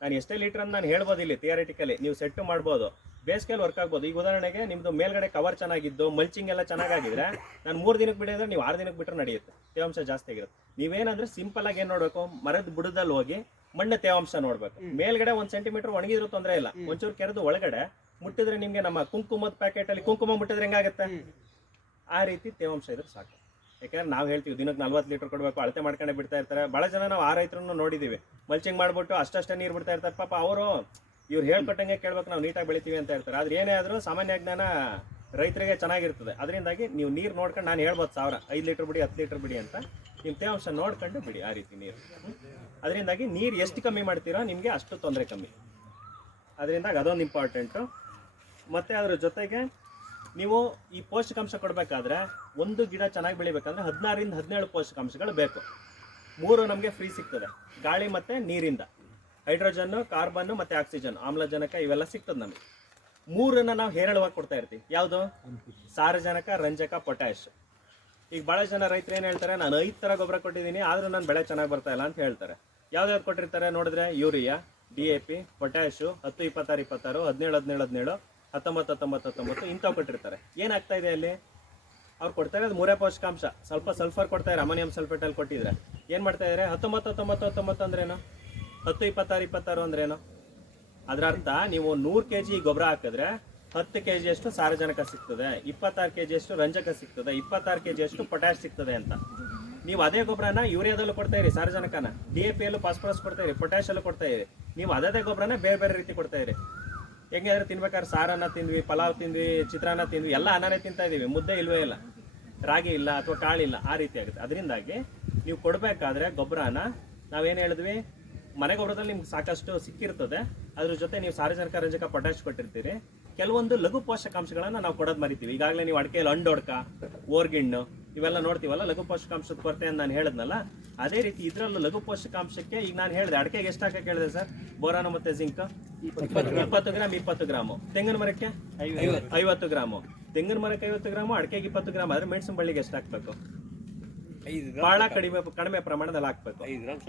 ನಾನು ಎಷ್ಟೇ ಲೀಟರ್ ಅಂತ ನಾನು ಹೇಳ್ಬೋದು ಇಲ್ಲಿ ಥಿಯರಿಟಿಕಲಿ ನೀವು ಸೆಟ್ ಮಾಡ್ಬೋದು. ಬೇಸಿಗೆಯಲ್ಲಿ ವರ್ಕ್ ಆಗ್ಬೋದು. ಈಗ ಉದಾಹರಣೆಗೆ ನಿಮ್ಮದು ಮೇಲ್ಗಡೆ ಕವರ್ ಚೆನ್ನಾಗಿದ್ದು ಮಲ್ಚಿಂಗ್ ಎಲ್ಲ ಚೆನ್ನಾಗಿದ್ರೆ ನಾನು ಮೂರು ದಿನಕ್ಕೆ ಬಿಡಿದ್ರೆ ನೀವು ಆರು ದಿನಕ್ಕೆ ಬಿಟ್ಟರೆ ನಡೆಯುತ್ತೆ. ತೇವಾಂಶ ಜಾಸ್ತಿ ಆಗಿರುತ್ತೆ. ನೀವೇನಂದ್ರೆ ಸಿಂಪಲ್ ಆಗಿ ಏನು ನೋಡಬೇಕು? ಮರದ ಬುಡದಲ್ಲಿ ಹೋಗಿ ಮಣ್ಣು ತೇವಾಂಶ ನೋಡ್ಬೇಕು. ಮೇಲ್ಗಡೆ ಒಂದು ಸೆಂಟಿಮೀಟರ್ ಒಣಗಿದ್ರು ತೊಂದರೆ ಇಲ್ಲ. ಒಂಚೂರು ಕೆರೆದು ಒಳಗಡೆ ಮುಟ್ಟಿದ್ರೆ ನಿಮಗೆ ನಮ್ಮ ಕುಂಕುಮದ ಪ್ಯಾಕೆಟಲ್ಲಿ ಕುಂಕುಮ ಮುಟ್ಟಿದ್ರೆ ಹೆಂಗಾಗುತ್ತೆ? ಆ ರೀತಿ ತೇವಾಂಶ ಇದ್ರೆ ಸಾಕು. ಯಾಕಂದ್ರೆ ನಾವು ಹೇಳ್ತೀವಿ, ದಿನಕ್ಕೆ ನಲ್ವತ್ತು ಲೀಟರ್ ಕೊಡಬೇಕು, ಅಳತೆ ಮಾಡ್ಕೊಂಡೆ ಬಿಡ್ತಾ ಇರ್ತಾರೆ. ಭಾಳ ಜನ ನಾವು ಆ ರೈತರನ್ನು ನೋಡಿದ್ದೀವಿ ಮಲ್ಚಿಂಗ್ ಮಾಡ್ಬಿಟ್ಟು ಅಷ್ಟಷ್ಟೇ ನೀರು ಬಿಡ್ತಾ ಇರ್ತಾರೆ. ಪಾಪ ಅವರು, ಇವ್ರು ಹೇಳ್ಕೊಟ್ಟಂಗೆ ಕೇಳ್ಬೇಕು, ನಾವು ನೀಟಾಗಿ ಬೆಳಿತೀವಿ ಅಂತ ಹೇಳ್ತಾರೆ. ಆದ್ರೆ ಏನೇ ಆದರೂ ಸಾಮಾನ್ಯ ಜ್ಞಾನ ರೈತರಿಗೆ ಚೆನ್ನಾಗಿರ್ತದೆ. ಅದರಿಂದಾಗಿ ನೀವು ನೀರು ನೋಡ್ಕೊಂಡು ನಾನು ಹೇಳ್ಬೋದು ಸಾವಿರ, ಐದು ಲೀಟರ್ ಬಿಡಿ, ಹತ್ತು ಲೀಟರ್ ಬಿಡಿ ಅಂತ ನಿಮ್ಮ ತೇವಾಂಶ ನೋಡ್ಕೊಂಡು ಬಿಡಿ ಆ ರೀತಿ ನೀರು. ಅದರಿಂದಾಗಿ ನೀರು ಎಷ್ಟು ಕಮ್ಮಿ ಮಾಡ್ತೀರೋ ನಿಮಗೆ ಅಷ್ಟು ತೊಂದರೆ ಕಮ್ಮಿ. ಅದರಿಂದಾಗಿ ಅದೊಂದು ಇಂಪಾರ್ಟೆಂಟು ಮತ್ತು ಅದ್ರ ಜೊತೆಗೆ ನೀವು ಈ ಪೋಷಕಾಂಶ ಕೊಡಬೇಕಾದ್ರೆ ಒಂದು ಗಿಡ ಚೆನ್ನಾಗಿ ಬೆಳಿಬೇಕಂದ್ರೆ ಹದಿನಾರರಿಂದ ಹದಿನೇಳು ಪೋಷಕಾಂಶಗಳು ಬೇಕು. ಮೂರು ನಮಗೆ ಫ್ರೀ ಸಿಗ್ತದೆ. ಗಾಳಿ ಮತ್ತು ನೀರಿಂದ. ಹೈಡ್ರೋಜನ್ನು, ಕಾರ್ಬನ್ನು ಮತ್ತು ಆಕ್ಸಿಜನ್, ಆಮ್ಲಜನಕ ಇವೆಲ್ಲ ಸಿಗ್ತದೆ ನಮಗೆ. ಮೂರನ್ನು ನಾವು ಹೇರಳವಾಗಿ ಕೊಡ್ತಾ ಇರ್ತೀವಿ. ಯಾವುದು? ಸಾರಜನಕ, ರಂಜಕ ಪೊಟ್ಯಾಶ್ ಈಗ ಭಾಳ ಜನ ರೈತರು ಏನು ಹೇಳ್ತಾರೆ? ನಾನು ಐದು ಥರ ಗೊಬ್ಬರ ಕೊಟ್ಟಿದ್ದೀನಿ, ಆದರೂ ನಾನು ಬೆಳೆ ಚೆನ್ನಾಗಿ ಬರ್ತಾ ಇಲ್ಲ ಅಂತ ಹೇಳ್ತಾರೆ. ಯಾವ್ದಾವ್ದು ಕೊಟ್ಟಿರ್ತಾರೆ ನೋಡಿದ್ರೆ? Urea, D A P potash ಹತ್ತು, ಇಪ್ಪತ್ತಾರು ಇಪ್ಪತ್ತಾರು, ಹದಿನೇಳು ಹದಿನೇಳು ಹದಿನೇಳು. ಹತ್ತೊಂಬತ್ತು ಹತ್ತೊಂಬತ್ತು ಹತ್ತೊಂಬತ್ತು ಇಂಥವು ಕೊಟ್ಟಿರ್ತಾರೆ. ಏನಾಗ್ತಾ ಇದೆ ಅಲ್ಲಿ? ಅವ್ರು ಕೊಡ್ತಾ ಇರೋದು ಮೂರೇ ಪೋಷಕಾಂಶ. ಸ್ವಲ್ಪ ಸಲ್ಫರ್ ಕೊಡ್ತಾ ಇದ್ದಾರೆ ಅಮೋನಿಯಂ ಸಲ್ಫೇಟಲ್ಲಿ ಕೊಟ್ಟಿದ್ರೆ. ಏನು ಮಾಡ್ತಾ ಇದ್ದಾರೆ? ಹತ್ತೊಂಬತ್ತು ಹತ್ತೊಂಬತ್ತು ಹತ್ತೊಂಬತ್ತು ಅಂದ್ರೇನು? ಹತ್ತು, ಇಪ್ಪತ್ತಾರು ಇಪ್ಪತ್ತಾರು ಅಂದ್ರೇನು? ಅದರ ಅರ್ಥ ನೀವು ನೂರು ಕೆ ಜಿ ಗೊಬ್ಬರ ಹಾಕಿದ್ರೆ ಹತ್ತು ಕೆ ಜಿಯಷ್ಟು ಸಾರಜನಕ ಸಿಗ್ತದೆ, ಇಪ್ಪತ್ತಾರು ಕೆ ಜಿಯಷ್ಟು ರಂಜಕ ಸಿಗ್ತದೆ, ಇಪ್ಪತ್ತಾರು ಕೆ ಜಿಯಷ್ಟು ಪೊಟ್ಯಾಶ್ ಸಿಗ್ತದೆ ಅಂತ. ನೀವು ಅದೇ ಗೊಬ್ಬರನ ಯೂರಿಯಾದಲ್ಲೂ ಕೊಡ್ತಾ ಇರಿ, ಸಾರಜನಕನ. ಡಿ ಎ ಪಿ ಎಲ್ಲೂ ಫಾಸ್ಫರಸ್ ಕೊಡ್ತಾ ಇರಿ ಪೊಟ್ಯಾಶಲ್ಲೂ ಕೊಡ್ತಾ ಇರಿ. ನೀವು ಅದೇ ಗೊಬ್ಬರನ ಬೇರೆ ಬೇರೆ ರೀತಿ ಕೊಡ್ತಾ ಇರಿ. ಹೆಂಗೆ ಅಂದ್ರೆ ತಿನ್ಬೇಕಾದ್ರೆ ಸಾರನ್ನ ತಿಂದ್ವಿ, ಪಲಾವ್ ತಿಂದ್ವಿ, ಚಿತ್ರಾನ್ನ ತಿಂದ್ವಿ, ಎಲ್ಲ ಅನ್ನನೇ ತಿಂತಾ ಇದ್ದೀವಿ. ಮುದ್ದೆ ಇಲ್ವೇ ಇಲ್ಲ. ರಾಗಿ ಇಲ್ಲ ಅಥವಾ ಕಾಳಿಲ್ಲ ಆ ರೀತಿ ಆಗುತ್ತೆ. ಅದರಿಂದಾಗಿ ನೀವು ಕೊಡಬೇಕಾದ್ರೆ ಗೊಬ್ಬರನ ನಾವೇನು ಹೇಳಿದ್ವಿ? ಮನೆ ಗೊಬ್ಬರದಲ್ಲಿ ನಿಮ್ಗೆ ಸಾಕಷ್ಟು ಸಿಕ್ಕಿರ್ತದೆ. ಅದ್ರ ಜೊತೆ ನೀವು ಸಾರ್ವಜನಿಕ ರಂಜಕ ಪೊಟ್ಯಾಶ್ ಕೊಟ್ಟಿರ್ತೀರಿ. ಕೆಲವೊಂದು ಲಘು ಪೋಷಕಾಂಶಗಳನ್ನು ನಾವು ಕೊಡೋದು ಮರಿತೀವಿ. ಈಗಾಗಲೇ ನೀವು ಅಡಿಕೆಯಲ್ಲಿ ಅಂಡೋಡ್ಕ ಓರ್ಗಿಣ್ಣು, ಇವೆಲ್ಲ ನೋಡ್ತೀವಲ್ಲ, ಲಘು ಪೋಷಕಾಂಶದ ಕೊರತೆ ಅಂತ ನಾನು ಹೇಳಿದ್ನಲ್ಲ ಅದೇ ರೀತಿ ಇದರಲ್ಲೂ ಲಘು ಪೋಷಕಾಂಶಕ್ಕೆ ಈಗ ನಾನು ಹೇಳಿದೆ ಅಡಕೆಗೆ ಎಷ್ಟು ಹಾಕಕ್ಕೆ ಹೇಳಿದೆ ಸರ್? ಬೋರಾನು ಮತ್ತೆ ಜಿಂಕ್? ಇಪ್ಪತ್ತು ಗ್ರಾಮ್. ಇಪ್ಪತ್ತು ಗ್ರಾಮು ತೆಂಗಿನ ಮರಕ್ಕೆ? ಐವತ್ತು. ಗ್ರಾಮು. ತೆಂಗಿನ ಮರಕ್ಕೆ ಐವತ್ತು ಗ್ರಾಮು ಅಡಕೆಗೆ ಇಪ್ಪತ್ತು ಗ್ರಾಮ್. ಆದ್ರೆ ಮೆಣಸಿನ ಬಳ್ಳಿಗೆ ಎಷ್ಟು ಹಾಕ್ಬೇಕು? ಬಹಳ ಕಡಿಮೆ ಕಡಿಮೆ ಪ್ರಮಾಣದಲ್ಲಿ ಹಾಕ್ಬೇಕು.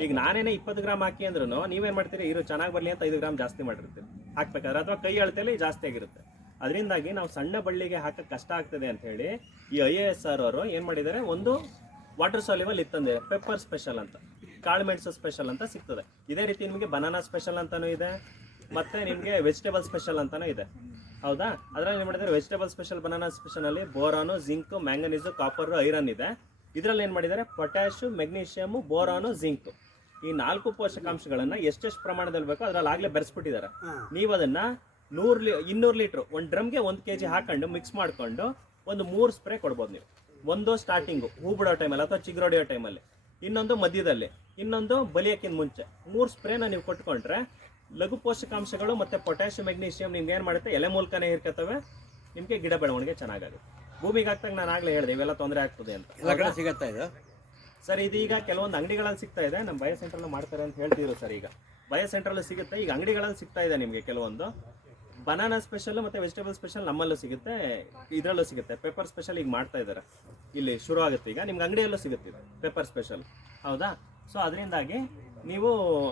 ಈಗ ನಾನೇನೆ ಇಪ್ಪತ್ತು ಗ್ರಾಮ್ ಹಾಕಿ ಅಂದ್ರೂ ನೀವೇನ್ ಮಾಡ್ತೀರಿ? ಇರೋ ಚೆನ್ನಾಗಿ ಬರ್ಲಿ ಅಂತ ಐದು ಗ್ರಾಮ್ ಜಾಸ್ತಿ ಮಾಡಿರ್ತೀವಿ. ಹಾಕ್ಬೇಕಾದ್ರೆ ಅಥವಾ ಕೈ ಅಳತೆಯಲ್ಲಿ ಜಾಸ್ತಿ ಆಗಿರುತ್ತೆ. ಅದರಿಂದಾಗಿ ನಾವು ಸಣ್ಣ ಬಳ್ಳಿಗೆ ಹಾಕಕ್ಕೆ ಕಷ್ಟ ಆಗ್ತದೆ ಅಂತ ಹೇಳಿ ಈ ಐ ಎ ಎಸ್ ಆರ್ ಅವರು ಏನ್ ಮಾಡಿದ್ದಾರೆ? ಒಂದು ವಾಟರ್ ಸಾಲಿವಲ್ ಇತ್ತಂದೆ ಪೆಪ್ಪರ್ ಸ್ಪೆಷಲ್ ಅಂತ ಕಾಳು ಮೆಣಸು ಸ್ಪೆಷಲ್ ಅಂತ ಸಿಗ್ತದೆ. ಇದೇ ರೀತಿ ನಿಮಗೆ ಬನಾನಾ ಸ್ಪೆಷಲ್ ಅಂತಲೂ ಇದೆ ಮತ್ತೆ ನಿಮಗೆ ವೆಜಿಟೇಬಲ್ ಸ್ಪೆಷಲ್ ಅಂತಲೂ ಇದೆ. ಹೌದಾ? ಅದರಲ್ಲಿ ಏನು ಮಾಡಿದರೆ ವೆಜಿಟೇಬಲ್ ಸ್ಪೆಷಲ್ ಬನಾನಾ ಸ್ಪೆಷಲ್ ಅಲ್ಲಿ boron zinc manganese copper iron ಇದೆ. ಇದರಲ್ಲಿ ಏನು ಮಾಡಿದ್ದಾರೆ? Potash magnesium boron zinc. ಈ ನಾಲ್ಕು ಪೋಷಕಾಂಶಗಳನ್ನ ಎಷ್ಟೆಷ್ಟು ಪ್ರಮಾಣದಲ್ಲಿ ಬೇಕೋ ಅದ್ರಲ್ಲಿ ಆಗ್ಲೇ ಬೆರೆಸ್ಬಿಟ್ಟಿದ್ದಾರೆ. ನೀವು ಅದನ್ನ ನೂರು ಲೀ ಇನ್ನೂರು ಲೀಟ್ರ್ ಒಂದು ಡ್ರಮ್ಗೆ ಒಂದು ಕೆ ಜಿ ಹಾಕೊಂಡು ಮಿಕ್ಸ್ ಮಾಡ್ಕೊಂಡು ಒಂದು ಮೂರು ಸ್ಪ್ರೇ ಕೊಡ್ಬೋದು ನೀವು. ಒಂದು ಸ್ಟಾರ್ಟಿಂಗು ಹೂ ಬಿಡೋ ಟೈಮಲ್ಲಿ ಅಥವಾ ಚಿಗುರೊಡೆಯೋ ಟೈಮಲ್ಲಿ ಇನ್ನೊಂದು ಮಧ್ಯದಲ್ಲಿ ಇನ್ನೊಂದು ಬಲಿಯಕ್ಕಿಂತ ಮುಂಚೆ. ಮೂರು ಸ್ಪ್ರೇನ ನೀವು ಕೊಟ್ಕೊಂಡ್ರೆ ಲಘು ಪೋಷಕಾಂಶಗಳು ಮತ್ತೆ ಪೊಟ್ಯಾಷಿಯಂ ಮೆಗ್ನೀಷಿಯಂ ನಿಮ್ಗೆ ಏನು ಮಾಡುತ್ತೆ? ಎಲೆ ಮೂಲಕನೇ ಹಿರ್ಕತ್ತವೆ. ನಿಮಗೆ ಗಿಡ ಬೆಳವಣಿಗೆ ಚೆನ್ನಾಗಾಗುತ್ತೆ. ಭೂಮಿಗೆ ಹಾಕ್ದಾಗ ನಾನು ಆಗಲೇ ಹೇಳಿದೆ ಇವೆಲ್ಲ ತೊಂದರೆ ಆಗ್ತದೆ ಅಂತ. ಎಲ್ಲ ಕಡೆ ಸಿಗತ್ತಾ ಇದು? ಸರ್ ಇದೀಗ ಕೆಲವೊಂದು ಅಂಗಡಿಗಳಲ್ಲಿ ಸಿಗ್ತಾ ಇದೆ. ನಮ್ಮ ಬಯೋ ಸೆಂಟ್ರಲ್ಲಿ ಮಾಡ್ತಾರೆ ಅಂತ ಹೇಳ್ತಿದ್ರು ಸರ್ ಈಗ. ಬಯೋ ಸೆಂಟ್ರಲ್ಲಿ ಸಿಗುತ್ತೆ. ಈಗ ಅಂಗಡಿಗಳಲ್ಲಿ ಸಿಗ್ತಾ ಇದೆ ನಿಮಗೆ ಕೆಲವೊಂದು. ಬನಾನಾ ಸ್ಪೆಷಲ್ ಮತ್ತೆ ವೆಜಿಟೇಬಲ್ ಸ್ಪೆಷಲ್ ನಮ್ಮಲ್ಲೂ ಸಿಗುತ್ತೆ, ಇದರಲ್ಲೂ ಸಿಗುತ್ತೆ. ಪೇಪರ್ ಸ್ಪೆಷಲ್ ಈಗ ಮಾಡ್ತಾ ಇದ್ದಾರೆ. ಇಲ್ಲಿ ಶುರು ಆಗುತ್ತೆ ಈಗ. ನಿಮ್ಗೆ ಅಂಗಡಿಯಲ್ಲೂ ಸಿಗುತ್ತೆ ಇದು ಪೆಪ್ಪರ್ ಸ್ಪೆಷಲ್ ಹೌದಾ? ಸೊ ಅದರಿಂದಾಗಿ ನೀವು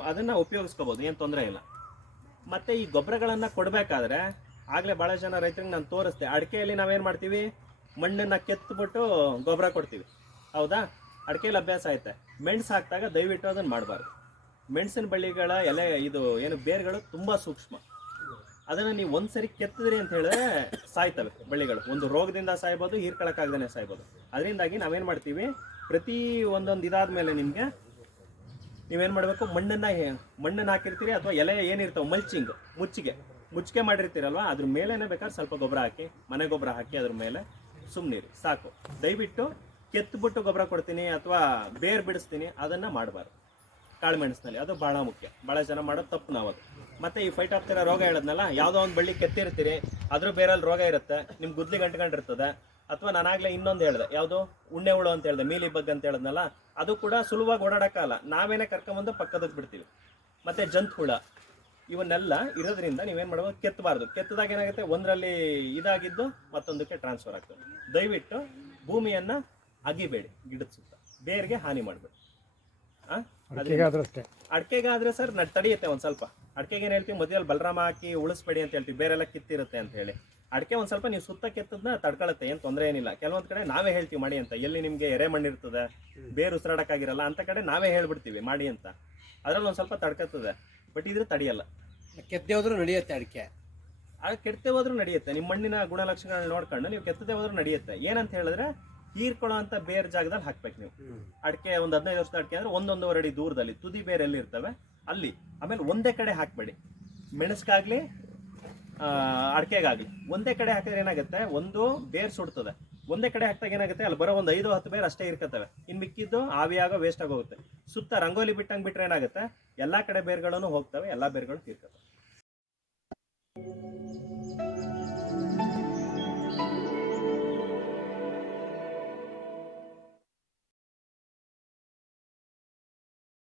ಅದನ್ನ ಉಪಯೋಗಿಸ್ಕೋಬೋದು, ಏನು ತೊಂದರೆ ಇಲ್ಲ. ಮತ್ತೆ ಈ ಗೊಬ್ಬರಗಳನ್ನು ಕೊಡಬೇಕಾದ್ರೆ ಆಗಲೇ ಭಾಳ ಜನ ರೈತರಿಗೆ ನಾನು ತೋರಿಸ್ದೆ ಅಡಿಕೆಯಲ್ಲಿ ನಾವೇನು ಮಾಡ್ತೀವಿ? ಮಣ್ಣನ್ನ ಕೆತ್ತಬಿಟ್ಟು ಗೊಬ್ಬರ ಕೊಡ್ತೀವಿ. ಹೌದಾ? ಅಡಿಕೆಯಲ್ಲಿ ಅಭ್ಯಾಸ ಐತೆ. ಮೆಣಸು ಹಾಕಿದಾಗ ದಯವಿಟ್ಟು ಅದನ್ನು ಮಾಡಬಾರ್ದು. ಮೆಣಸಿನ ಬಳ್ಳಿಗಳ ಎಲೆ, ಇದು ಏನು ಬೇರುಗಳು ತುಂಬ ಸೂಕ್ಷ್ಮ. ಅದನ್ನು ನೀವು ಒಂದ್ಸರಿ ಕೆತ್ತಿದ್ರಿ ಅಂತ ಹೇಳಿದ್ರೆ ಸಾಯ್ತವೆ ಬಳ್ಳಿಗಳು. ಒಂದು ರೋಗದಿಂದ ಸಾಯ್ಬೋದು ಹೀರ್ಕೊಳಕ್ಕಾಗ್ದೇ ಸಾಯ್ಬೋದು. ಅದರಿಂದಾಗಿ ನಾವೇನು ಮಾಡ್ತೀವಿ, ಪ್ರತಿ ಒಂದೊಂದು ಇದಾದ್ಮೇಲೆ ನಿಮಗೆ ನೀವೇನು ಮಾಡಬೇಕು, ಮಣ್ಣನ್ನ ಮಣ್ಣನ್ನ ಹಾಕಿರ್ತೀರಿ ಅಥವಾ ಎಲೆ ಏನಿರ್ತಾವೆ ಮಲ್ಚಿಂಗ್ ಮುಚ್ಚಿಗೆ. ಮುಚ್ಚಿಗೆ ಮಾಡಿರ್ತೀರಲ್ವ, ಅದ್ರ ಮೇಲೇನೆ ಬೇಕಾದ್ರೆ ಸ್ವಲ್ಪ ಗೊಬ್ಬರ ಹಾಕಿ, ಮನೆ ಗೊಬ್ಬರ ಹಾಕಿ ಅದ್ರ ಮೇಲೆ ಸುಮ್ಮನಿರಿ ಸಾಕು. ದಯವಿಟ್ಟು ಕೆತ್ತಬಿಟ್ಟು ಗೊಬ್ಬರ ಕೊಡ್ತೀನಿ ಅಥವಾ ಬೇರ್ ಬಿಡಿಸ್ತೀನಿ, ಅದನ್ನ ಮಾಡಬಾರ್ದು. ಕಾಳು ಮೆಣಸಿನಲ್ಲಿ, ಅದು ಬಹಳ ಮುಖ್ಯ. ಬಹಳ ಜನ ಮಾಡೋದು ತಪ್ಪು ನಾವು ಅದು ಮತ್ತೆ ಈ ಫೈಟ್ ಆಗ್ತಿರೋ ರೋಗ ಹೇಳದ್ನಲ್ಲ ಯಾವುದೋ ಒಂದು ಬಳ್ಳಿ ಕೆತ್ತಿರ್ತೀರಿ ಅದ್ರ ಬೇರಲ್ಲಿ ರೋಗ ಇರುತ್ತೆ ನಿಮ್ ಗುದ್ಲಿ ಗಂಟ್ಕೊಂಡಿರ್ತದೆ. ಅಥವಾ ನಾನಾಗ್ಲೇ ಇನ್ನೊಂದು ಹೇಳ್ದೆ ಯಾವುದು? ಉಣ್ಣೆ ಹುಳು ಅಂತ ಹೇಳ್ದೆ ಮೀಲಿ ಬಗ್ ಅಂತ ಹೇಳದ್ನಲ್ಲ ಅದು ಕೂಡ ಸುಲಭವಾಗಿ ಓಡಾಡೋಕ್ಕಲ್ಲ ನಾವೇನೇ ಕರ್ಕೊಂಬಂದು ಪಕ್ಕದಕ್ಕೆ ಬಿಡ್ತೀವಿ. ಮತ್ತೆ ಜಂತ್ ಹುಳ ಇವನ್ನೆಲ್ಲ ಇರೋದ್ರಿಂದ ನೀವೇನ್ ಮಾಡ್ಬೋದು? ಕೆತ್ತಬಾರ್ದು. ಕೆತ್ತದಾಗ ಏನಾಗುತ್ತೆ? ಒಂದರಲ್ಲಿ ಇದಾಗಿದ್ದು ಮತ್ತೊಂದಕ್ಕೆ ಟ್ರಾನ್ಸ್ಫರ್ ಆಗ್ತದೆ. ದಯವಿಟ್ಟು ಭೂಮಿಯನ್ನ ಅಗಿಬೇಡಿ ಗಿಡದ ಸುತ್ತ. ಬೇರ್ಗೆ ಹಾನಿ ಮಾಡಬೇಡಿ. ಅಡಿಕೆಗಾದ್ರೆ ಸರ್ ನಡ್ ತಡೆಯುತ್ತೆ ಒಂದ್ ಸ್ವಲ್ಪ. ಅಡಿಕೆಗೆ ಏನು ಹೇಳ್ತೀವಿ ಮಧ್ಯದಲ್ಲಿ ಬಲರಾಮ ಹಾಕಿ ಉಳಿಸ್ಬೇಡಿ ಅಂತ ಹೇಳ್ತೀವಿ ಬೇರೆಲ್ಲ ಕಿತ್ತಿರುತ್ತೆ ಅಂತ ಹೇಳಿ. ಅಡಿಕೆ ಒಂದು ಸ್ವಲ್ಪ ನೀವು ಸುತ್ತ ಕೆತ್ತದ್ನ ತಡ್ಕೊಳತ್ತೆ ಏನು ತೊಂದರೆ ಏನಿಲ್ಲ. ಕೆಲವೊಂದು ಕಡೆ ನಾವೇ ಹೇಳ್ತೀವಿ ಮಾಡಿ ಅಂತ. ಎಲ್ಲಿ ನಿಮಗೆ ಎರೆ ಮಣ್ಣು ಇರ್ತದೆ ಬೇರು ಉಸಿರಾಡಕ್ಕಾಗಿರಲ್ಲ ಅಂತ ಕಡೆ ನಾವೇ ಹೇಳ್ಬಿಡ್ತೀವಿ ಮಾಡಿ ಅಂತ. ಅದ್ರಲ್ಲಿ ಒಂದು ಸ್ವಲ್ಪ ತಡ್ಕತ್ತದೆ ಬಟ್ ಇದ್ರೆ ತಡೆಯಲ್ಲ. ಕೆತ್ತದೇ ಹೋದ್ರೂ ನಡೆಯುತ್ತೆ ಅಡಿಕೆ. ಆಗ ಕೆಟ್ಟೆ ಹೋದ್ರೂ ನಡೆಯುತ್ತೆ ನಿಮ್ಮ ಮಣ್ಣಿನ ಗುಣಲಕ್ಷಣಗಳನ್ನ ನೋಡ್ಕೊಂಡು ನೀವು ಕೆತ್ತದೆ ಹೋದ್ರೂ ನಡೆಯುತ್ತೆ. ಏನಂತ ಹೇಳಿದ್ರೆ ಹೀರ್ಕೊಳ್ಳೋ ಅಂತ ಬೇರೆ ಜಾಗದಲ್ಲಿ ಹಾಕ್ಬೇಕು ನೀವು. ಅಡಿಕೆ ಒಂದು ಹದಿನೈದು ವರ್ಷದ ಅಡಿಕೆ ಅಂದ್ರೆ ಒಂದೊಂದುವರೆ ಅಡಿ ದೂರದಲ್ಲಿ ತುದಿ ಬೇರೆ ಎಲ್ಲಿ ಇರ್ತವೆ ಅಲ್ಲಿ. ಆಮೇಲೆ ಒಂದೇ ಕಡೆ ಹಾಕಬೇಡಿ. ಮೆಣಸ್ಕಾಗ್ಲಿ ಅಡಿಕೆಗಾಗಲಿ. ಒಂದೇ ಕಡೆ ಹಾಕಿದ್ರೆ ಏನಾಗುತ್ತೆ? ಒಂದು ಬೇರ್ ಸುಡ್ತದೆ. ಒಂದೇ ಕಡೆ ಹಾಕಿದಾಗ ಏನಾಗುತ್ತೆ? ಅಲ್ಲಿ ಬರೋ ಒಂದು ಐದು, ಹತ್ತು ಬೇರು ಅಷ್ಟೇ ಇರ್ಕತ್ತವೆ ಇನ್ನು ಮಿಕ್ಕಿದ್ದು ಆವಿಯಾಗ ವೇಸ್ಟ್ ಆಗೋಗುತ್ತೆ ಸುತ್ತ ರಂಗೋಲಿ ಬಿಟ್ಟಂಗೆ ಬಿಟ್ರೆ ಏನಾಗುತ್ತೆ? ಎಲ್ಲ ಕಡೆ ಬೇರ್ಗಳನ್ನು ಹೋಗ್ತವೆ, ಎಲ್ಲ ಬೇರ್ಗಳು ತೀರ್ಕತ್ತವೆ